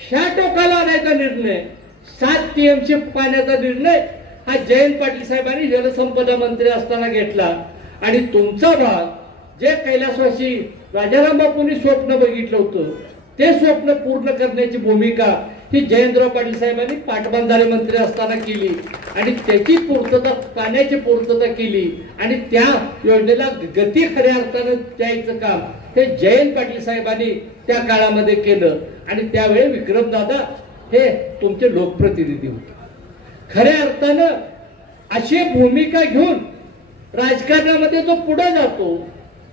ह्या टोकाला आणायचा निर्णय, 7 TMC पाण्याचा निर्णय हा जयंत पाटील साहेबांनी जलसंपदा मंत्री असताना घेतला. आणि तुमचा भाग जे कैलासवासी राजाराम बापूंनी स्वप्न बघितलं होतं ते स्वप्न पूर्ण करण्याची भूमिका ही जयेंद्र पाटील साहेबांनी पाटबंधारे मंत्री असताना केली आणि त्याची पूर्तता, पाण्याची पूर्तता केली आणि त्या योजनेला गती खऱ्या अर्थानं द्यायचं काम हे जयंत पाटील साहेबांनी त्या काळामध्ये केलं. आणि त्यावेळी विक्रमदादा हे तुमचे लोकप्रतिनिधी होते. खऱ्या अर्थानं अशी भूमिका घेऊन राजकारणामध्ये जो पुढे जातो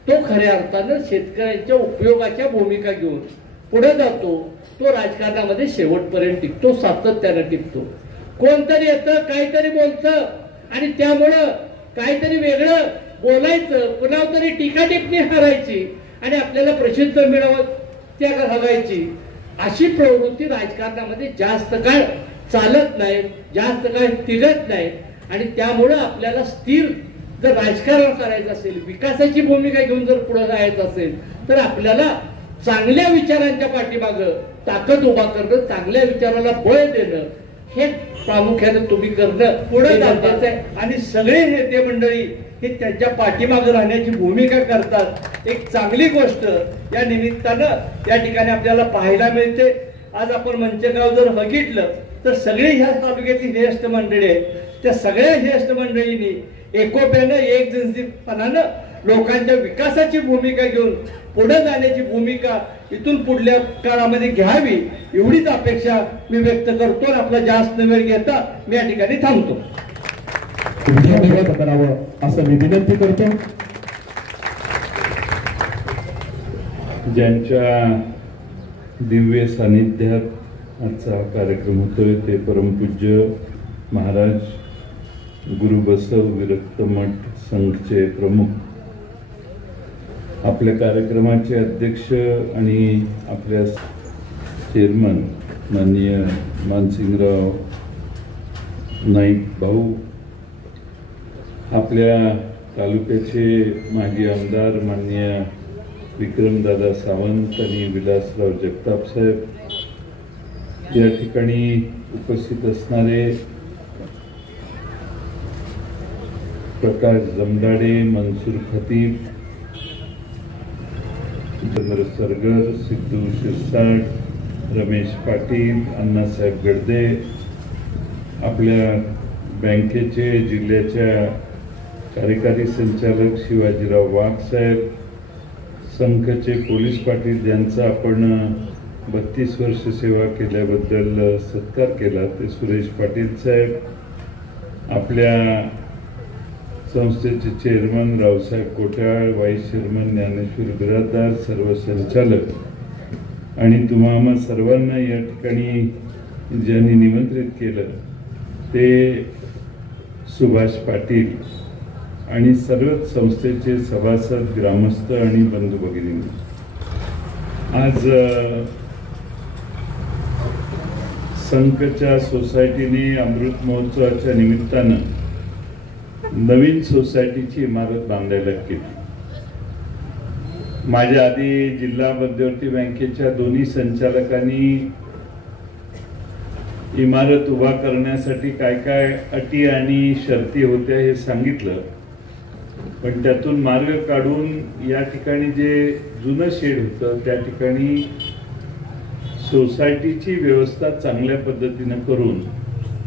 तो खऱ्या अर्थानं शेतकऱ्यांच्या उपयोगाच्या भूमिका घेऊन पुढे जातो, तो राजकारणामध्ये शेवटपर्यंत टिकतो, सातत्यानं टिकतो. कोणतरी येतं, काहीतरी बोलतं आणि त्यामुळं काहीतरी वेगळं बोलायचं, कुणावर तरी टीका टिप्पणी करायची आणि आपल्याला प्रसिद्ध मिळवत त्या घालायची. अशी प्रवृत्ती राजकारणामध्ये जास्त काळ चालत नाही, जास्त काळ टिकत नाही. आणि त्यामुळं आपल्याला स्थिर जर राजकारण करायचं असेल, विकासाची भूमिका घेऊन जर पुढे जायचं असेल तर आपल्याला चांगल्या विचारांच्या पाठीमागं ताकद उभा करणं, चांगल्या विचाराला बळ देणं हे प्रामुख्याने तुम्ही करणं पुढे गरजेचं आहे. आणि सगळे नेते मंडळी हे त्यांच्या पाठीमागं राहण्याची भूमिका करतात. एक चांगली गोष्ट या निमित्तानं या ठिकाणी आपल्याला पाहायला मिळते. आज आपण मंचगाव जर बघितलं तर सगळे ह्या तालुक्यातली ज्येष्ठ मंडळी आहेत, त्या सगळ्या ज्येष्ठ मंडळींनी एकोप्यानं, एकजनसीपणानं लोकांच्या विकासाची भूमिका घेऊन पुढे जाण्याची भूमिका इथून पुढल्या काळामध्ये घ्यावी एवढीच अपेक्षा मी व्यक्त करतो. आपला जास्त वेळ घेता मी या ठिकाणी थांबतो. धन्यवाद करावं असं मी विनंती करतो. ज्यांच्या दिव्य सानिध्यात आजचा कार्यक्रम होतोय ते परमपूज्य महाराज गुरु बसव विरक्त मठ संघचे प्रमुख, आपल्या कार्यक्रमाचे अध्यक्ष आणि आपल्या चेअरमन माननीय मानसिंगराव नाईक भाऊ, आपल्या तालुक्याचे माजी आमदार माननीय विक्रमदादा सावंत आणि विलासराव जगताप साहेब, या ठिकाणी उपस्थित असणारे प्रकाश जमदाडे, मनसूर खतीब, चंद्र सरगर, सिद्धू शिरसाट, रमेश पाटील, अण्णासाहेब गडदे, आपल्या बँकेचे जिल्ह्याच्या कार्यकारी संचालक शिवाजीराव वाघ साहेब, संघचे पोलीस पाटील ज्यांचा आपण 32 वर्ष सेवा केल्याबद्दल सत्कार केला ते सुरेश पाटील साहेब, आपल्या संस्थेचे chairman Raosaheb Kotyal, vice chairman Dnyaneshwar Biradar, सर्व संचालक आणि तुम्हा सर्वांना या ठिकाणी ज्यांनी निमंत्रित केलं ते सुभाष पाटील आणि सर्वच संस्थेचे सभासद, ग्रामस्थ आणि बंधू भगिनी, आज संघच्या सोसायटीने अमृत महोत्सवाच्या निमित्तानं नवीन सोसायटीची इमारत बांधायला केली. माझ्या आधी जिल्हा मध्यवर्ती बँकेच्या दोन्ही संचालकांनी इमारत उभा करण्यासाठी काय काय अटी आणि शर्ती होत्या हे सांगितलं, पण त्यातून मार्ग काढून या ठिकाणी जे जुनं शेड होतं त्या ठिकाणी सोसायटीची व्यवस्था चांगल्या पद्धतीनं करून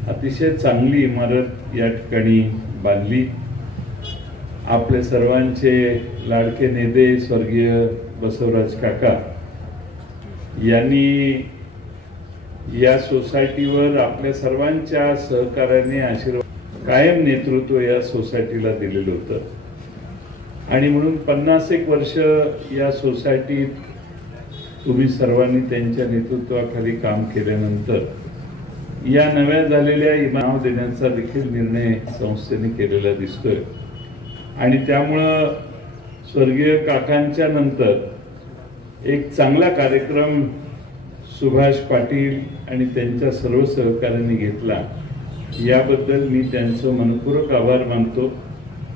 अतिशय चांगली इमारत या ठिकाणी बांधली. आपले सर्वांचे लाडके नेते स्वर्गीय बसवराज काका यांनी या सोसायटीवर आपल्या सर्वांच्या सहकार्याने आशीर्वाद कायम नेतृत्व या सोसायटीला दिलेलं होतं आणि म्हणून 50 वर्ष या सोसायटीत तुम्ही सर्वांनी त्यांच्या नेतृत्वाखाली काम केल्यानंतर या नव्या झालेल्या नाव देण्याचा देखील निर्णय संस्थेने केलेला दिसतोय आणि त्यामुळं स्वर्गीय काकांच्या नंतर एक चांगला कार्यक्रम सुभाष पाटील आणि त्यांच्या सर्व सहकार्यांनी घेतला याबद्दल मी त्यांचं मनपूर्वक आभार मानतो.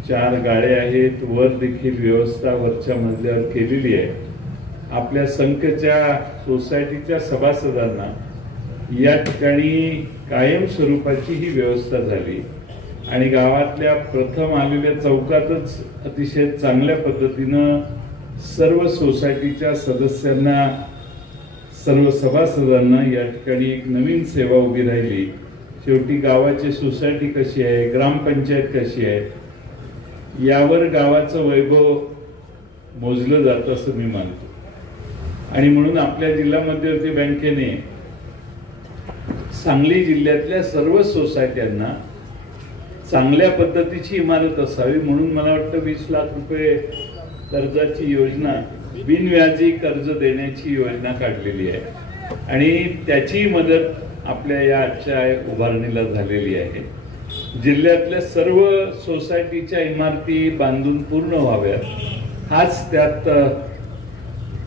4 गाड्या आहेत, वर देखील व्यवस्था वरच्या मजल्यावर केलेली आहे. आपल्या संघच्या सोसायटीच्या सभासदांना या ठिकाणी कायम स्वरूपाची ही व्यवस्था झाली आणि गावातल्या प्रथम आलेल्या चौकातच अतिशय चांगल्या पद्धतीनं सर्व सोसायटीच्या सदस्यांना सर्व सभासदांना या ठिकाणी एक नवीन सेवा उभी राहिली. शेवटी गावाची सोसायटी कशी आहे, ग्रामपंचायत कशी आहे यावर गावाचं वैभव मोजलं जातं असं मी मानतो आणि म्हणून आपल्या जिल्हा मध्यवर्ती बँकेने सांगली जिल्ह्यातल्या सर्व सोसायट्यांना चांगल्या पद्धतीची इमारत असावी म्हणून मला वाटतं 20 लाख रुपये कर्जाची योजना बिनव्याजी कर्ज देण्याची योजना काढलेली आहे आणि त्याची मदत आपल्या या आजच्या उभारणीला झालेली आहे. जिल्ह्यातल्या सर्व सोसायटीच्या इमारती बांधून पूर्ण व्हाव्यात हाच त्यात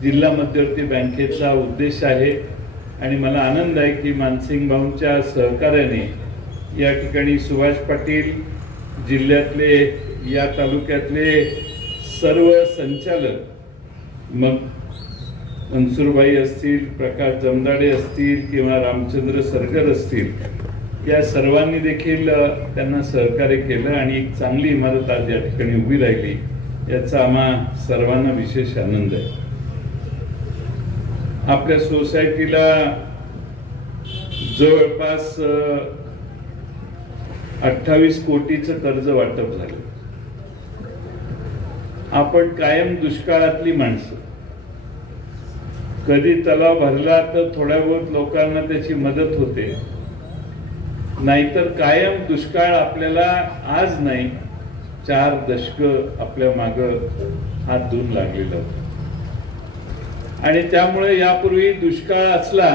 जिल्हा मध्यवर्ती बँकेचा उद्देश आहे आणि मला आनंद आहे की मानसिंग भाऊंच्या सहकार्याने या ठिकाणी सुभाष पाटील जिल्ह्यातले या तालुक्यातले सर्व संचालक मग मनसूरबाई असतील, प्रकाश जमदाडे असतील किंवा रामचंद्र सरगर असतील या सर्वांनी देखील त्यांना सहकार्य केलं आणि एक चांगली इमारत आज या ठिकाणी उभी राहिली याचा आम्हा सर्वांना विशेष आनंद आहे. आपल्या सोसायटीला जवळपास 28 कोटीचं कर्ज वाटप झालं. आपण कायम दुष्काळातली माणसं, कधी तलाव भरला तर थोड्या बहुत लोकांना त्याची मदत होते, नाहीतर कायम दुष्काळ आपल्याला आज नाही 4 दशक आपल्या माग हात धुवून लागलेला होता आणि त्यामुळे यापूर्वी दुष्काळ असला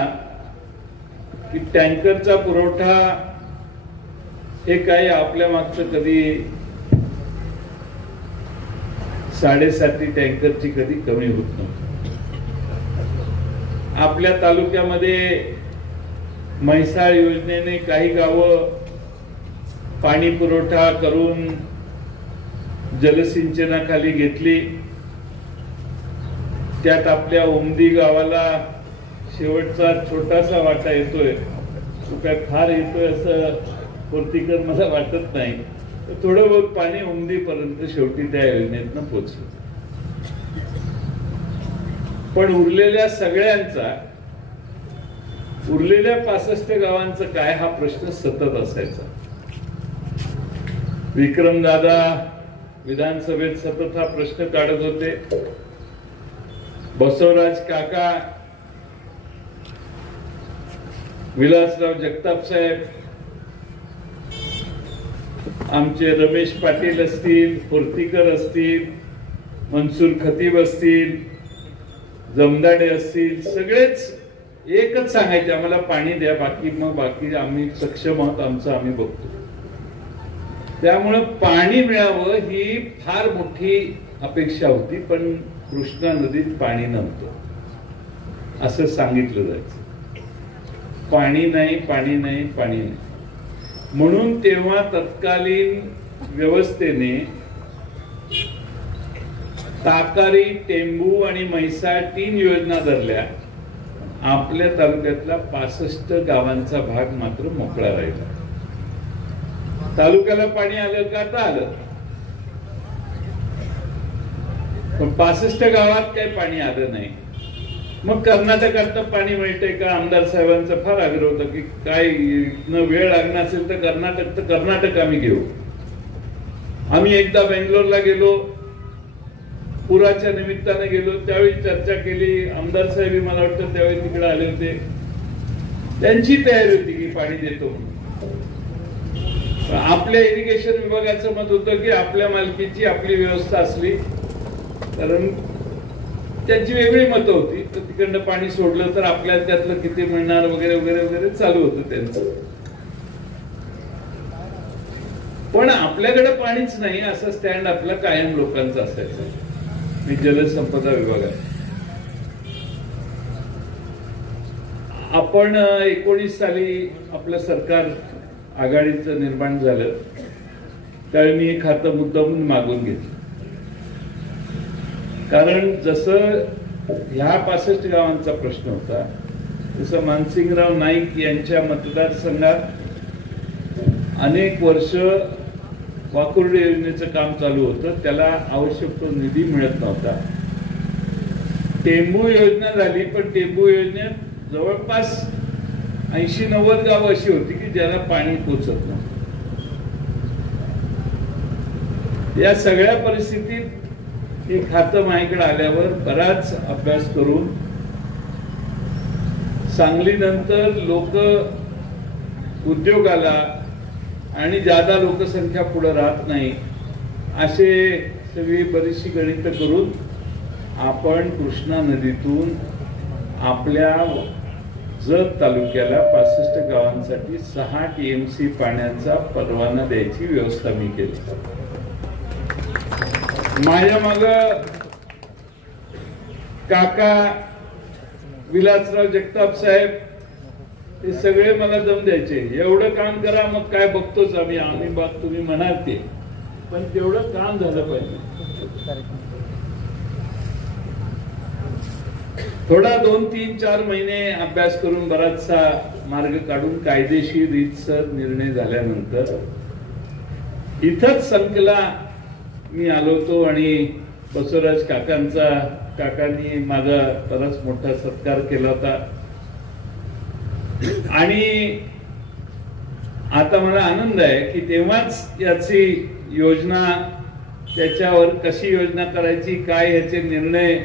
की टँकरचा पुरवठा हे काही आपल्या मागचं कधी 7.5 टँकरची कधी कमी होत नव्हती. आपल्या तालुक्यामध्ये म्हैसाळ योजनेने काही गावं पाणी पुरवठा करून जलसिंचनाखाली घेतली. त्यात आपल्या उमदी गावाला शेवटचा छोटासा वाटा येतोय, तो काय फार येतोय असं पूर्तीकर मला वाटत नाही. थोडं बहुत पाणी उमदीपर्यंत शेवटी त्या योजनेतनं पोहोचलं. पण उरलेल्या सगळ्यांचा, उरलेल्या 65 गावांचं काय हा प्रश्न सतत असायचा. विक्रमदादा विधानसभेत सतत हा प्रश्न काढत होते. बसवराज काका, विलासराव जगताप साहेब, आमचे रमेश पाटील असतील, फुर्तीकर असतील, मनसूर खतीब असतील, जमदाडे असतील, सगळेच एकच सांगायचे आम्हाला पाणी द्या, बाकी आम्ही सक्षम आहोत, आमचं आम्ही बघतो. त्यामुळं पाणी मिळावं ही फार मोठी अपेक्षा होती, पण कृष्णा नदीत पाणी नव्हतं असं सांगितलं जायचं. पाणी नाही, पाणी नाही, पाणी नाही म्हणून तेव्हा तत्कालीन व्यवस्थेने ताकारी, टेंबू आणि म्हैसाळ 3 योजना धरल्या. आपल्या तालुक्यातला 65 गावांचा भाग मात्र मोकळा राहिला. तालुक्याला पाणी आलं का? आता आलं, पण 65 गावात काही पाणी आलं नाही. मग कर्नाटकात पाणी मिळतंय का? आमदार साहेबांचा फार आग्रह होता की काय वेळ लागणार असेल तर कर्नाटक आम्ही घेऊ. आम्ही एकदा बेंगलोरला गेलो, पुराच्या निमित्ताने गेलो त्यावेळी चर्चा केली. आमदार साहेब मला वाटतं त्यावेळी तिकडे आले होते. त्यांची तयारी होती की पाणी देतो. आपल्या इरिगेशन विभागाचं मत होतं की आपल्या मालकीची आपली व्यवस्था असली, कारण त्यांची वेगळी मतं होती. तर तिकडनं पाणी सोडलं तर आपल्याला त्यातलं किती मिळणार वगैरे वगैरे वगैरे चालू होतं त्यांचं. पण आपल्याकडे पाणीच नाही असा स्टँड आपला कायम लोकांचा असायचा. मी जलसंपदा विभागात आपण 19 साली आपलं सरकार आघाडीचं निर्माण झालं त्यावेळी मी हे खातं मुद्दामून मागून घेतलं. कारण जसं ह्या 65 गावांचा प्रश्न होता तसं मानसिंगराव नाईक यांच्या मतदारसंघात अनेक वर्ष वाकुर्डे योजनेचं काम चालू होतं. त्याला आवश्यक तो निधी मिळत नव्हता. टेंबू योजना झाली, पण टेंबू योजनेत जवळपास 80-90 गावं अशी होती की ज्यांना पाणी पोचत नव्हतं. या सगळ्या परिस्थितीत हे खातं माझ्याकडे आल्यावर बराच अभ्यास करून सांगलीनंतर लोक उद्योगाला आणि ज्यादा लोकसंख्या पुढे राहत नाही असे सगळी बरीचशी गणित करून आपण कृष्णा नदीतून आपल्या जत तालुक्याला 65 गावांसाठी 6 TMC पाण्याचा परवाना द्यायची व्यवस्था मी केली. माझ्या माग काका विलासराव जगताप साहेब हे सगळे मला दम द्यायचे. एवढं काम करा मग काय बघतोच आम्ही बाग तुम्ही म्हणाल ते, पण तेवढं काम झालं पाहिजे. थोडा 2-3-4 महिने अभ्यास करून बराचसा मार्ग काढून कायदेशीर रीतसर निर्णय झाल्यानंतर इथंच संकला मी आलो होतो आणि बसवराज काकांनी माझा बराच मोठा सत्कार केला होता. आणि आता मला आनंद आहे की तेव्हाच याची योजना, त्याच्यावर कशी योजना करायची, काय याचे निर्णय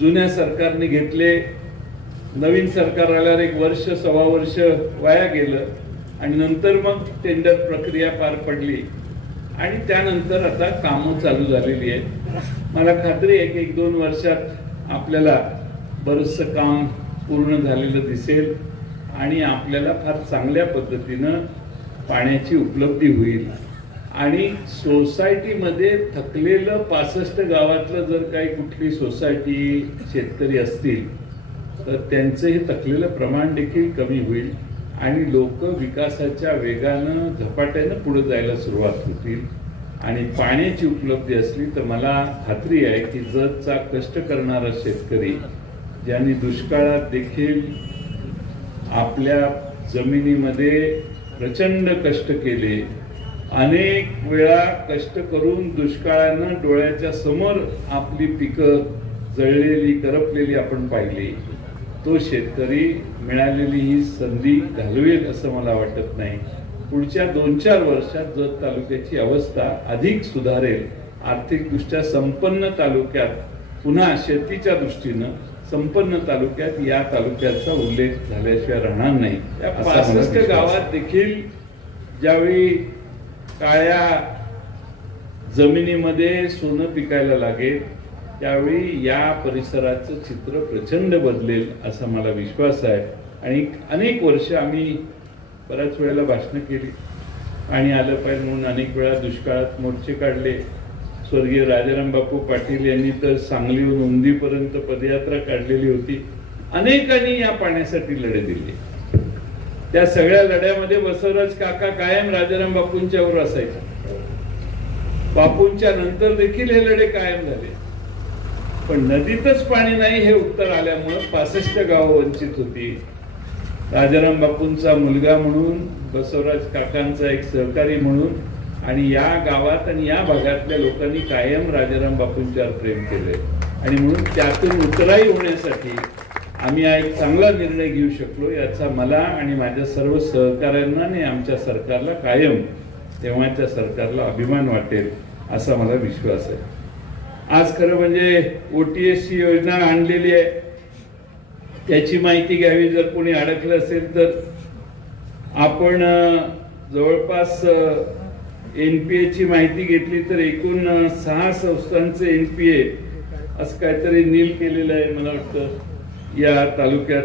जुन्या सरकारने घेतले. नवीन सरकार आल्यावर 1 वर्ष 1.25 वर्ष वाया गेलं आणि नंतर मग टेंडर प्रक्रिया पार पडली आणि त्यानंतर आता कामं चालू झालेली आहेत. मला खात्री आहे की 1-2 वर्षात आपल्याला बरंचसं काम पूर्ण झालेलं दिसेल आणि आपल्याला फार चांगल्या पद्धतीनं पाण्याची उपलब्धी होईल. आणि सोसायटीमध्ये थकलेलं 65 गावातलं जर काही कुठली सोसायटी शेतकरी असतील तर त्यांचं हे थकलेलं प्रमाण देखील कमी होईल आणि लोक विकासाच्या वेगानं झपाट्यानं पुढे जायला सुरुवात होतील. आणि पाण्याची उपलब्धी असली तर मला खात्री आहे की जतचा कष्ट करणारा शेतकरी ज्यांनी दुष्काळात देखील आपल्या जमिनीमध्ये प्रचंड कष्ट केले, अनेक वेळा कष्ट करून दुष्काळानं डोळ्याच्या समोर आपली पिकं जळलेली करपलेली आपण पाहिली, तो शेतकरी मिळालेली ही संधी घालवेल असं मला वाटत नाही. पुढच्या 2-4 वर्षात जत तालुक्याची अवस्था अधिक सुधारेल. आर्थिकदृष्ट्या संपन्न तालुक्यात, पुन्हा शेतीच्या दृष्टीनं संपन्न तालुक्यात या तालुक्याचा उल्लेख झाल्याशिवाय राहणार नाही. या 65 गावात देखील ज्यावेळी काळ्या जमिनीमध्ये सोनं पिकायला लागेल त्यावेळी या परिसराचं चित्र प्रचंड बदलेल असा मला विश्वास आहे. आणि अनेक वर्ष आम्ही बऱ्याच वेळेला भाषणं केली आणि आलं पाहिजे म्हणून अनेक वेळा दुष्काळात मोर्चे काढले. स्वर्गीय राजाराम बापू पाटील यांनी तर सांगलीहून उंदीपर्यंत पदयात्रा काढलेली होती. अनेकांनी या पाण्यासाठी लढे दिले. त्या सगळ्या लढ्यामध्ये बसवराज काका कायम राजाराम बापूंच्यावर असायचे. बापूंच्या नंतर देखील हे लढे कायम झाले. पण नदीतच पाणी नाही हे उत्तर आल्यामुळे 65 गावं वंचित होती. राजाराम बापूंचा मुलगा म्हणून, बसवराज काकांचा एक सहकारी म्हणून आणि या गावात आणि या भागातल्या लोकांनी कायम राजाराम बापूंच्यावर प्रेम केलंय. आणि म्हणून त्यातून उतराई होण्यासाठी आम्ही एक चांगला निर्णय घेऊ शकलो याचा मला आणि माझ्या सर्व सहकाऱ्यांना आणि आमच्या सरकारला कायम तेव्हाच्या सरकारला अभिमान वाटेल असा मला विश्वास आहे. आज खरं म्हणजे OTS ची योजना आणलेली आहे, त्याची माहिती घ्यावी. जर कोणी अडकलं असेल तर आपण जवळपास NPA ची माहिती घेतली तर एकूण 6 संस्थांचे NPA असं काहीतरी नील केलेलं आहे मला वाटतं या तालुक्यात.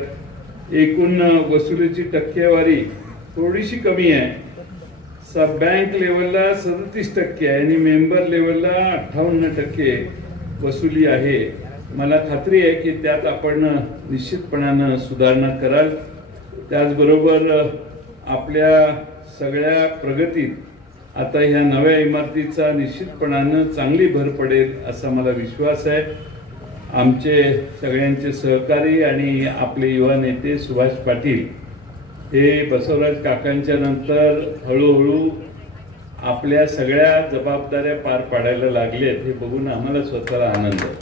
एकूण वसुलीची टक्केवारी थोडीशी कमी आहे. बँक लेवलला 37% आहे आणि मेंबर लेवलला 58% वसुली आहे. मला खात्री आहे की त्यात आपण निश्चितपणानं सुधारणा कराल. त्याचबरोबर आपल्या सगळ्या प्रगतीत आता ह्या नव्या इमारतीचा निश्चितपणानं चांगली भर पडेल असा मला विश्वास आहे. आमचे सगळ्यांचे सहकारी आणि आपले युवा नेते सुभाष पाटील हे बसवराज काकांच्या नंतर हळूहळू आपल्या सगळ्या जबाबदाऱ्या पार पाडायला लागलेत हे बघून आम्हाला स्वतःला आनंद आहे.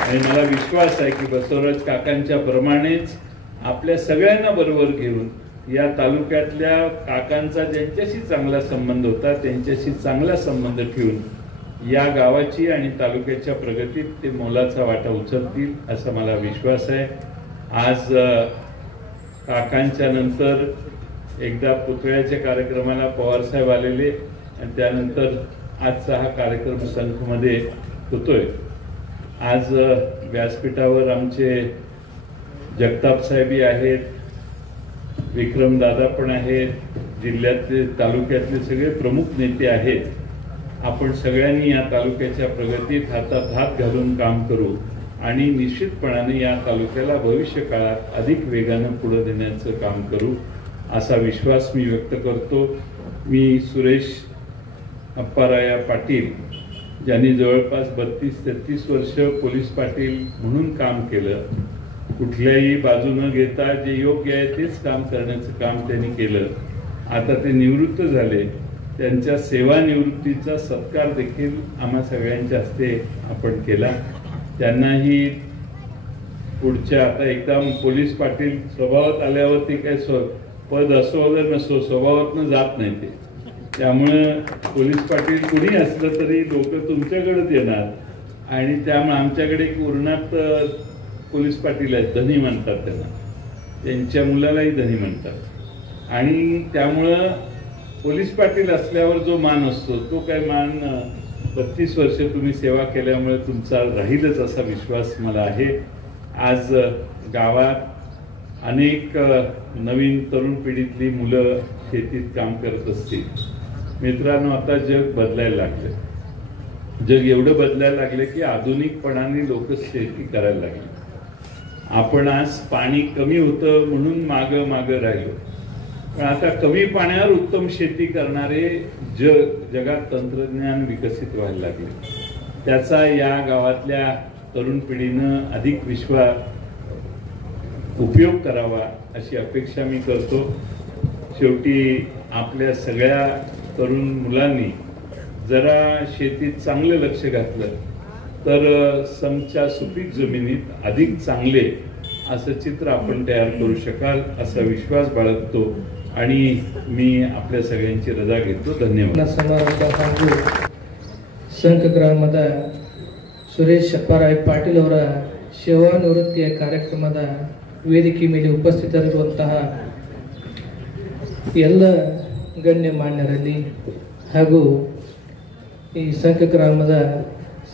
आणि मला विश्वास आहे की बसवराज काकांच्या प्रमाणेच आपल्या सगळ्यांना बरोबर घेऊन या तालुक्यातल्या काकांचा ज्यांच्याशी चांगला संबंध होता त्यांच्याशी चांगला संबंध ठेवून या गावाची आणि तालुक्याच्या प्रगतीत ते मोलाचा वाटा उचलतील असा मला विश्वास आहे. आज काकांच्या नंतर एकदा पुतळ्याच्या कार्यक्रमाला पवारसाहेब आलेले आणि त्यानंतर आजचा हा कार्यक्रम संघमध्ये होतोय. आज व्यासपीठावर आमचे जगताप साहेबी आहेत, विक्रम दादा पण आहेत, जिल्ह्यातले तालुक्यातले सगळे प्रमुख नेते आहेत. आपण सगळ्यांनी या तालुक्याच्या प्रगतीत हातात हात घालून काम करू आणि निश्चितपणाने या तालुक्याला भविष्य काळात अधिक वेगानं पुढे नेण्याचं काम करू असा विश्वास मी व्यक्त करतो. मी सुरेश अप्पाराया पाटील ज्यांनी जवळपास 32-33 वर्ष पोलीस पाटील म्हणून काम केलं, कुठल्याही बाजू न घेता जे योग्य आहे तेच काम करण्याचं काम त्यांनी केलं. आता ते निवृत्त झाले, त्यांच्या सेवानिवृत्तीचा सत्कार देखील आम्हा सगळ्यांच्या हस्ते आपण केला. त्यांनाही पुढच्या आता एकदम पोलीस पाटील स्वभावात आल्यावरती काय पद असो वगैरे नसो स्वभावातनं जात नाही ते. त्यामुळं पोलीस पाटील कुणी असलं तरी लोक तुमच्याकडेच येणार आणि त्यामुळे आमच्याकडे एक उरणात पोलीस पाटील आहेत, धनी म्हणतात त्यांना, त्यांच्या मुलालाही धनी म्हणतात. आणि त्यामुळं पोलीस पाटील असल्यावर जो मान असतो तो काय मान 32 वर्ष तुम्ही सेवा केल्यामुळे तुमचा राहीलच असा विश्वास मला आहे. आज गावात अनेक नवीन तरुण पिढीतली मुलं शेतीत काम करत असतील. मित्रांनो, आता जग बदलायला लागले. जग एवढं बदलायला लागले की आधुनिकपणाने लोक शेती करायला लागले. आपण आज पाणी कमी होतं म्हणून माग राहिलो, पण आता कमी पाण्यावर उत्तम शेती करणारे जगात तंत्रज्ञान विकसित व्हायला लागले. त्याचा या गावातल्या तरुण पिढीनं अधिक उपयोग करावा अशी अपेक्षा मी करतो. शेवटी आपल्या सगळ्या तरुण मुलांनी जरा शेतीत चांगलं लक्ष घातलं तर समच्या सुपीक जमिनीत अधिक चांगले असं चित्र आपण तयार करू शकाल असा विश्वास बाळगतो आणि मी आपल्या सगळ्यांची रजा घेतो. धन्यवाद. ಸಂಘ ಗ್ರಾಮದ ಸುರೇಶ್ ಅಪ್ಪಾರಾಯ ಪಾಟೀಲ್ ಅವರ ಸೇವಾನಿವೃತ್ತಿಯ ಕಾರ್ಯಕ್ರಮದ ವೇದಿಕೆ ಮೇಲೆ ಉಪಸ್ಥಿತರಿರುವಂತಹ ಎಲ್ಲ ಗಣ್ಯಮಾನ್ಯರಲ್ಲಿ ಹಾಗೂ ಈ ಸಂಘ ಗ್ರಾಮದ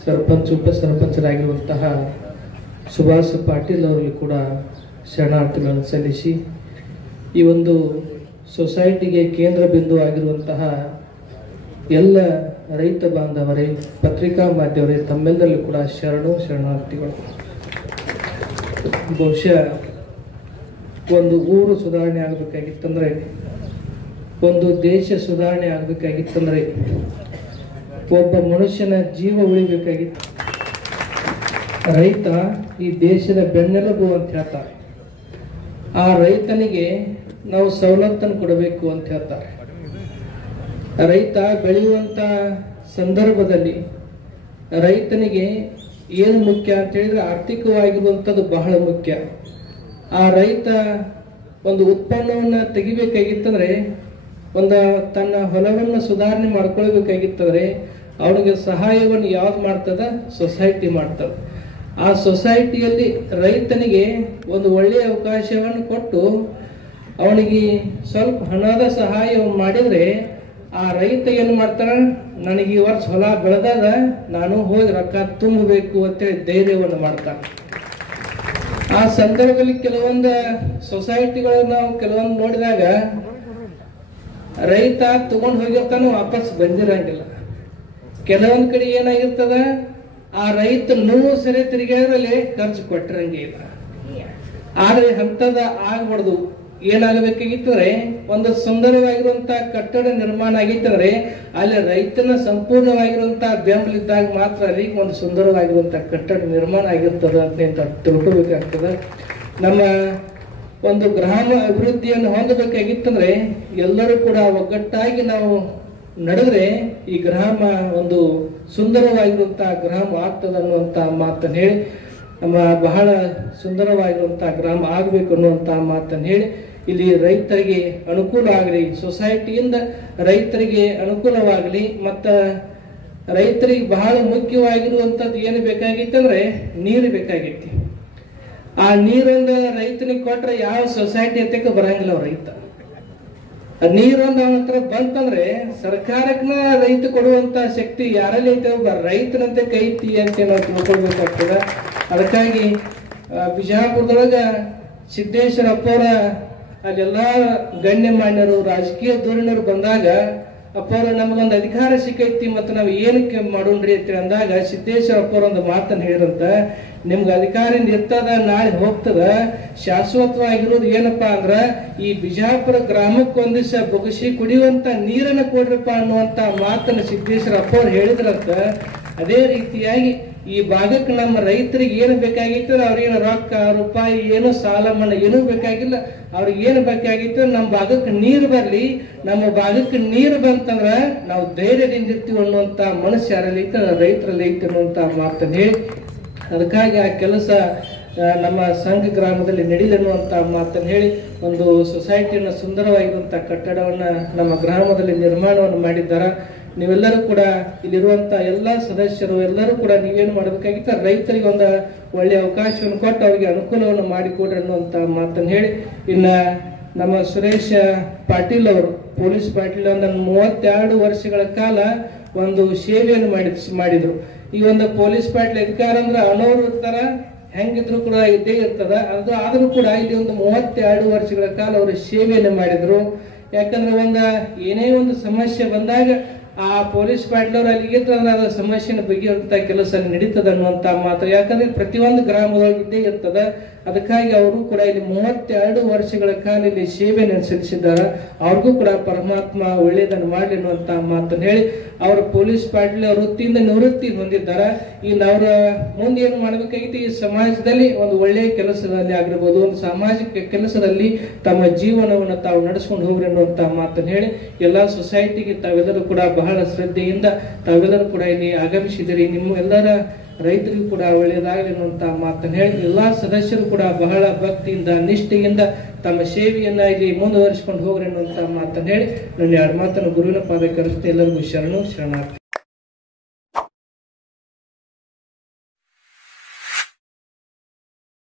ಸರ್ಪಂಚ್ ಉಪಸರ್ಪಂಚರಾಗಿರುವಂತಹ ಸುಭಾಷ್ ಪಾಟೀಲ್ ಅವರಲ್ಲಿ ಕೂಡ ಶರಣಾರ್ಥಿಗಳನ್ನು ಸಲ್ಲಿಸಿ ಈ ಒಂದು ಸೊಸೈಟಿಗೆ ಕೇಂದ್ರ ಬಿಂದು ಆಗಿರುವಂತಹ ಎಲ್ಲ ರೈತ ಬಾಂಧವರೇ, ಪತ್ರಿಕಾ ಮಾಧ್ಯಮರೇ, ತಮ್ಮೆಲ್ಲರಲ್ಲೂ ಕೂಡ ಶರಣಾರ್ಥಿಗಳು. ಬಹುಶಃ ಒಂದು ಊರು ಸುಧಾರಣೆ ಆಗಬೇಕಾಗಿತ್ತಂದ್ರೆ, ಒಂದು ದೇಶ ಸುಧಾರಣೆ ಆಗಬೇಕಾಗಿತ್ತಂದ್ರೆ ಒಬ್ಬ ಮನುಷ್ಯನ ಜೀವ ಉಳಿಬೇಕಾಗಿತ್ತು. ರೈತ ಈ ದೇಶದ ಬೆನ್ನೆಲುಬು ಅಂತ ಹೇಳ್ತಾರೆ. ಆ ರೈತನಿಗೆ ನಾವು ಸವಲತ್ತನ್ನು ಕೊಡಬೇಕು ಅಂತ ಹೇಳ್ತಾರೆ. ರೈತ ಬೆಳೆಯುವಂತ ಸಂದರ್ಭದಲ್ಲಿ ರೈತನಿಗೆ ಏನು ಮುಖ್ಯ ಅಂತ ಹೇಳಿದ್ರೆ ಆರ್ಥಿಕವಾಗಿರುವಂಥದ್ದು ಬಹಳ ಮುಖ್ಯ. ಆ ರೈತ ಒಂದು ಉತ್ಪನ್ನವನ್ನು ತೆಗಿಬೇಕಾಗಿತ್ತಂದ್ರೆ, ತನ್ನ ಹೊಲವನ್ನು ಸುಧಾರಣೆ ಮಾಡ್ಕೊಳ್ಬೇಕಾಗಿತ್ತಂದ್ರೆ ಅವನಿಗೆ ಸಹಾಯವನ್ನು ಯಾವ್ದು ಮಾಡ್ತದ? ಸೊಸೈಟಿ ಮಾಡ್ತದ. ಆ ಸೊಸೈಟಿಯಲ್ಲಿ ರೈತನಿಗೆ ಒಂದು ಒಳ್ಳೆಯ ಅವಕಾಶವನ್ನು ಕೊಟ್ಟು ಅವನಿಗೆ ಸ್ವಲ್ಪ ಹಣದ ಸಹಾಯ ಮಾಡಿದ್ರೆ ಆ ರೈತ ಏನ್ ಮಾಡ್ತಾನ? ನನಗೆ ಈ ವರ್ಷ ಹೊಲ ಬೆಳೆದಾಗ ನಾನು ಹೋಗಿ ರೊಕ್ಕ ತುಂಬಬೇಕು ಅಂತೇಳಿ ಧೈರ್ಯವನ್ನು ಮಾಡ್ತಾನೆ. ಆ ಸಂದರ್ಭದಲ್ಲಿ ಕೆಲವೊಂದು ಸೊಸೈಟಿಗಳನ್ನ ನಾವು ಕೆಲವೊಂದು ನೋಡಿದಾಗ ರೈತ ತಗೊಂಡು ಹೋಗಿರ್ತಾನ, ವಾಪಸ್ ಬಂದಿರಂಗಿಲ್ಲ. ಕೆಲವೊಂದ್ ಕಡೆ ಏನಾಗಿರ್ತದ, ಆ ರೈತ 100 ಸರಿ ತಿರುಗಾದ್ರಲ್ಲಿ ಖರ್ಚು ಕೊಟ್ಟಿರಂಗಿಲ್ಲ. ಆದ್ರೆ ಅಂತದ ಆಗ್ಬಾರ್ದು. ಏನಾಗಬೇಕಾಗಿತ್ತಂದ್ರೆ ಒಂದು ಸುಂದರವಾಗಿರುವಂತಹ ಕಟ್ಟಡ ನಿರ್ಮಾಣ ಆಗಿತ್ತಂದ್ರೆ ಅಲ್ಲಿ ರೈತನ ಸಂಪೂರ್ಣವಾಗಿರುವಂತಹ ಬೆಂಬಲ ಇದ್ದಾಗ ಮಾತ್ರ ಅಲ್ಲಿ ಒಂದು ಸುಂದರವಾಗಿರುವಂತಹ ಕಟ್ಟಡ ನಿರ್ಮಾಣ ಆಗಿರ್ತದ ಅಂತ ತಿಳ್ಕೊಬೇಕಾಗ್ತದ. ನಮ್ಮ ಒಂದು ಗ್ರಾಮ ಅಭಿವೃದ್ಧಿಯನ್ನು ಹೊಂದಬೇಕಾಗಿತ್ತಂದ್ರೆ ಎಲ್ಲರೂ ಕೂಡ ಒಗ್ಗಟ್ಟಾಗಿ ನಾವು ನಡೆದ್ರೆ ಈ ಗ್ರಾಮ ಒಂದು ಸುಂದರವಾಗಿರುವಂತಹ ಗ್ರಾಮ ಆಗ್ತದ ಅನ್ನುವಂತ ಮಾತನ್ನು ಹೇಳಿ, ನಮ್ಮ ಬಹಳ ಸುಂದರವಾಗಿರುವಂತಹ ಗ್ರಾಮ ಆಗ್ಬೇಕು ಅನ್ನುವಂತಹ ಮಾತನ್ನು ಹೇಳಿ, ಇಲ್ಲಿ ರೈತರಿಗೆ ಅನುಕೂಲ ಆಗಲಿ, ಸೊಸೈಟಿಯಿಂದ ರೈತರಿಗೆ ಅನುಕೂಲವಾಗಲಿ, ಮತ್ತ ರೈತರಿಗೆ ಬಹಳ ಮುಖ್ಯವಾಗಿರುವಂತದ್ದು ಏನು ಬೇಕಾಗಿತ್ತಂದ್ರೆ ನೀರು ಬೇಕಾಗಿತ್ತು. ಆ ನೀರೊಂದು ರೈತನಿಗೆ ಕೊಟ್ರೆ ಯಾವ ಸೊಸೈಟಿ ಹತ್ತಕ್ಕೆ ಬರಂಗಿಲ್ಲ ಅವ ರೈತ. ನೀರೊಂದು ಅವನ ಹತ್ರ ಬಂತಂದ್ರೆ ಸರ್ಕಾರಕ್ಕೆ ರೈತ ಕೊಡುವಂತ ಶಕ್ತಿ ಯಾರಲ್ಲಿ ಐತೆ? ರೈತನಂತೆ ಕೈತಿ ಅಂತ ನಾವು ತಿಳ್ಕೊಳ್ಬೇಕಾಗ್ತದ. ಅದಕ್ಕಾಗಿ ಬಿಜಾಪುರದೊಳಗ ಸಿದ್ದೇಶ್ವರಪ್ಪವರ ಅಲ್ಲೆಲ್ಲಾ ಗಣ್ಯಮಾನ್ಯರು ರಾಜಕೀಯ ಧೋರಣರು ಬಂದಾಗ ಅಪ್ಪವ್ರ ನಮಗೊಂದು ಅಧಿಕಾರ ಸಿಕ್ಕೈತಿ ಮತ್ತು ನಾವು ಏನಕ್ಕೆ ಮಾಡೋಣ್ರಿ ಅಂತ ಅಂದಾಗ ಸಿದ್ದೇಶ್ವರಪ್ಪವ್ರ ಒಂದು ಮಾತನ್ನು ಹೇಳಿರಂತ, ನಿಮ್ಗೆ ಅಧಿಕಾರ ಇರ್ತದ, ನಾಳೆ ಹೋಗ್ತದ, ಶಾಶ್ವತವಾಗಿರೋದು ಏನಪ್ಪಾ ಅಂದ್ರ ಈ ಬಿಜಾಪುರ ಗ್ರಾಮಕ್ಕೆ ಒಂದಿವ್ಸ ಬೊಗಸಿ ಕುಡಿಯುವಂತ ನೀರನ್ನ ಕೊಡ್ರಪ್ಪ ಅನ್ನುವಂತ ಮಾತನ್ನು ಸಿದ್ದೇಶ್ವರಪ್ಪವ್ರು ಹೇಳಿದ್ರಂತ. ಅದೇ ರೀತಿಯಾಗಿ ಈ ಭಾಗಕ್ಕೆ ನಮ್ಮ ರೈತರಿಗೆ ಏನು ಬೇಕಾಗಿತ್ತು, ಅವ್ರಿಗೇನು ರೊಕ್ಕ ರೂಪಾಯಿ ಏನು ಸಾಲ ಮನ್ನಾ ಏನೂ ಬೇಕಾಗಿಲ್ಲ. ಅವ್ರಿಗೆ ಏನು ಬೇಕಾಗಿತ್ತು, ನಮ್ಮ ಭಾಗಕ್ಕೆ ನೀರು ಬರ್ಲಿ, ನಮ್ಮ ಭಾಗಕ್ಕೆ ನೀರು ಬಂತಂದ್ರ ನಾವು ಧೈರ್ಯದಿಂದ ಇರ್ತೀವಿ ಅನ್ನುವಂತ ಮನಸ್ಸು ಯಾರಲ್ಲಿ ಐತೆ, ರೈತರಲ್ಲಿ ಐತೆ ಅನ್ನುವಂತ ಮಾತನ್ನು ಹೇಳಿ, ಅದಕ್ಕಾಗಿ ಆ ಕೆಲಸ ನಮ್ಮ ಸಂಘ ಗ್ರಾಮದಲ್ಲಿ ನಡೀಲಿ ಅನ್ನುವಂತ ಮಾತನ್ನು ಹೇಳಿ ಒಂದು ಸೊಸೈಟಿಯನ್ನು ಸುಂದರವಾಗಿರುವಂತ ಕಟ್ಟಡವನ್ನ ನಮ್ಮ ಗ್ರಾಮದಲ್ಲಿ ನಿರ್ಮಾಣವನ್ನು ಮಾಡಿದ್ದಾರೆ. ನೀವೆಲ್ಲರೂ ಕೂಡ ಇಲ್ಲಿರುವಂತ ಎಲ್ಲಾ ಸದಸ್ಯರು ಎಲ್ಲರೂ ಕೂಡ ನೀವೇನು ಮಾಡಬೇಕಾಗಿತ್ತು, ರೈತರಿಗೆ ಒಂದು ಒಳ್ಳೆಯ ಅವಕಾಶವನ್ನು ಕೊಟ್ಟು ಅವರಿಗೆ ಅನುಕೂಲವನ್ನು ಮಾಡಿಕೊಡ್ರಿ ಅನ್ನುವಂತ ಮಾತನ್ನು ಹೇಳಿ, ಇನ್ನ ನಮ್ಮ ಸುರೇಶ್ ಪಾಟೀಲ್ ಅವರು ಪೊಲೀಸ್ ಪಾಟೀಲ್ ಒಂದು 32 ವರ್ಷಗಳ ಕಾಲ ಒಂದು ಸೇವೆಯನ್ನು ಮಾಡಿದ್ರು. ಈ ಒಂದು ಪೊಲೀಸ್ ಪಾಟೀಲ್ ಅಧಿಕಾರ ಅಂದ್ರೆ ಅನೋರು ಇರ್ತಾರ, ಹೆಂಗಿದ್ರು ಕೂಡ ಇದ್ದೇ ಇರ್ತದ. ಅದು ಆದ್ರೂ ಕೂಡ ಇಲ್ಲಿ ಒಂದು 32 ವರ್ಷಗಳ ಕಾಲ ಅವರು ಸೇವೆಯನ್ನು ಮಾಡಿದ್ರು. ಯಾಕಂದ್ರೆ ಏನೇ ಒಂದು ಸಮಸ್ಯೆ ಬಂದಾಗ ಆ ಪೊಲೀಸ್ ಪಾಟೀಲ್ ಅಲ್ಲಿಗಿದ್ರೆ ಅದರ ಸಮಸ್ಯೆನ ಬಗೆಹರಿಸುವಂತ ಕೆಲಸ ನಡೀತದ ಅನ್ನುವಂತ ಮಾತು. ಯಾಕಂದ್ರೆ ಪ್ರತಿಯೊಂದು ಗ್ರಾಮದೊಳಗೆ ಇದ್ದೇ ಇರ್ತದ. ಅದಕ್ಕಾಗಿ ಅವರು ಕೂಡ ಇಲ್ಲಿ 32 ವರ್ಷಗಳ ಕಾಲ ಇಲ್ಲಿ ಸೇವೆಯನ್ನು ಸಲ್ಲಿಸಿದ್ದಾರೆ. ಅವ್ರಿಗೂ ಕೂಡ ಪರಮಾತ್ಮ ಒಳ್ಳೆಯದನ್ನು ಮಾಡಲಿ ಅನ್ನುವಂತ ಮಾತನ್ನು ಹೇಳಿ, ಅವರು ಪೊಲೀಸ್ ಪಾಟೀಲ್ ವೃತ್ತಿಯಿಂದ ನಿವೃತ್ತಿ ಹೊಂದಿದ್ದಾರೆ. ಇನ್ನು ಅವರ ಮುಂದೆ ಏನು ಮಾಡಬೇಕಾಗಿತ್ತು, ಈ ಸಮಾಜದಲ್ಲಿ ಒಂದು ಒಳ್ಳೆಯ ಕೆಲಸದಲ್ಲಿ ಆಗಿರ್ಬೋದು, ಒಂದು ಸಾಮಾಜಿಕ ಕೆಲಸದಲ್ಲಿ ತಮ್ಮ ಜೀವನವನ್ನು ತಾವು ನಡೆಸ್ಕೊಂಡು ಹೋಗ್ರಿ ಅನ್ನುವಂತ ಮಾತನ್ನು ಹೇಳಿ, ಎಲ್ಲಾ ಸೊಸೈಟಿಗೆ ತಾವೆಲ್ಲರೂ ಕೂಡ ಬಹಳ ಶ್ರದ್ಧೆಯಿಂದ ತಾವೆಲ್ಲರೂ ಕೂಡ ಇಲ್ಲಿ ಆಗಮಿಸಿದಿರಿ. ನಿಮ್ಮ ಎಲ್ಲರ ರೈತರಿಗೂ ಕೂಡ ಒಳ್ಳೆಯದಾಗಲಿ ಅನ್ನುವಂತ ಮಾತನ್ನು ಹೇಳಿ, ಎಲ್ಲಾ ಸದಸ್ಯರು ಕೂಡ ಬಹಳ ಭಕ್ತಿಯಿಂದ ನಿಷ್ಠೆಯಿಂದ ತಮ್ಮ ಸೇವೆಯನ್ನ ಇಲ್ಲಿ ಮುಂದುವರಿಸಿಕೊಂಡು ಹೋಗ್ರಿ ಅನ್ನುವಂತ ಮಾತನ್ನು ಹೇಳಿ ನನ್ನ 2 ಮಾತನ್ನು ಗುರುವಿನ ಪಾದಕ್ಕೆ ಕರೆಸ್ತಾ ಎಲ್ಲರಿಗೂ ಶರಣಾರ್ಥಿ.